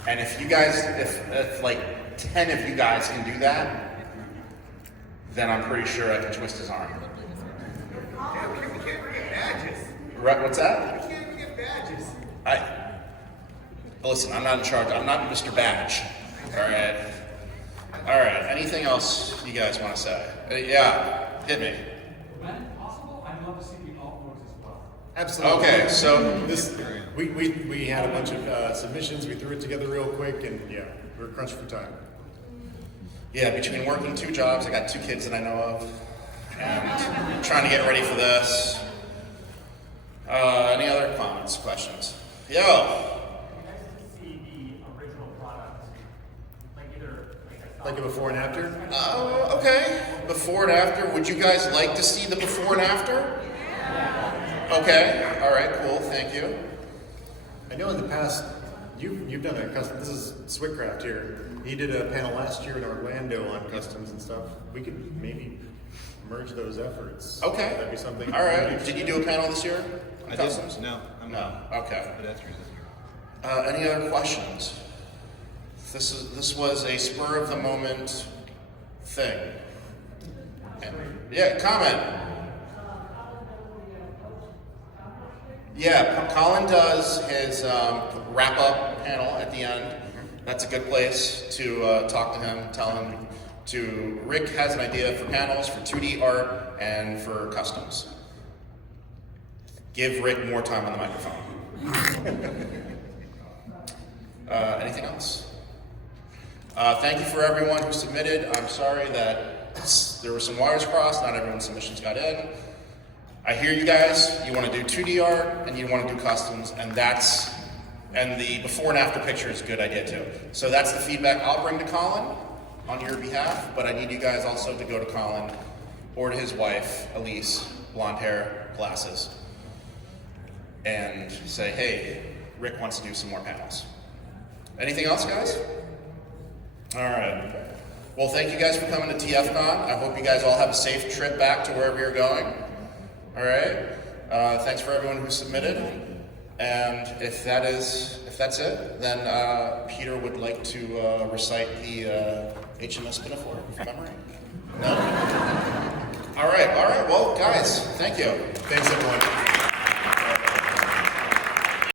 And if you guys, if like 10 of you guys can do that, then I'm pretty sure I can twist his arm. Right, what's that? We can't get badges. Listen, I'm not in charge. I'm not Mr. Badge. All right. Anything else you guys want to say? Yeah, hit me. When possible, I'd love to see the artworks as well. Absolutely. Okay, so we had a bunch of submissions. We threw it together real quick, and we're crunched for time. yeah, between working 2 jobs, I got 2 kids that I know of, and trying to get ready for this. Any other comments, questions? Yo. Like a before and after? Okay. Before and after. Would you guys like to see the before and after? Okay. All right. Cool. Thank you. I know in the past you've done a custom. This is Switcraft here. He did a panel last year in Orlando on customs and stuff. We could maybe merge those efforts. Okay. That'd be something. All right. Did you do a panel this year? I Customs? didn't. No, I'm No. not. Okay. Pedestrians this year. Any other questions? This was a spur of the moment thing. Yeah, comment. Yeah, Colin does his wrap up panel at the end. That's a good place to talk to him, tell him Rick has an idea for panels, for 2D art, and for customs. Give Rick more time on the microphone. Anything else? Thank you for everyone who submitted. I'm sorry that there were some wires crossed, not everyone's submissions got in. I hear you guys, you want to do 2D art and you want to do customs, and the before and after picture is a good idea too. So that's the feedback I'll bring to Colin on your behalf, but I need you guys also to go to Colin or to his wife, Elise, blonde hair, glasses. and say, hey, Rick wants to do some more panels. Anything else, guys? All right. Well, thank you guys for coming to TFCon. I hope you guys all have a safe trip back to wherever you're going. All right. Thanks for everyone who submitted. And if that's it, then Peter would like to recite the HMS Pinafore from memory. No? All right. Well, guys, thank you. Thanks, everyone.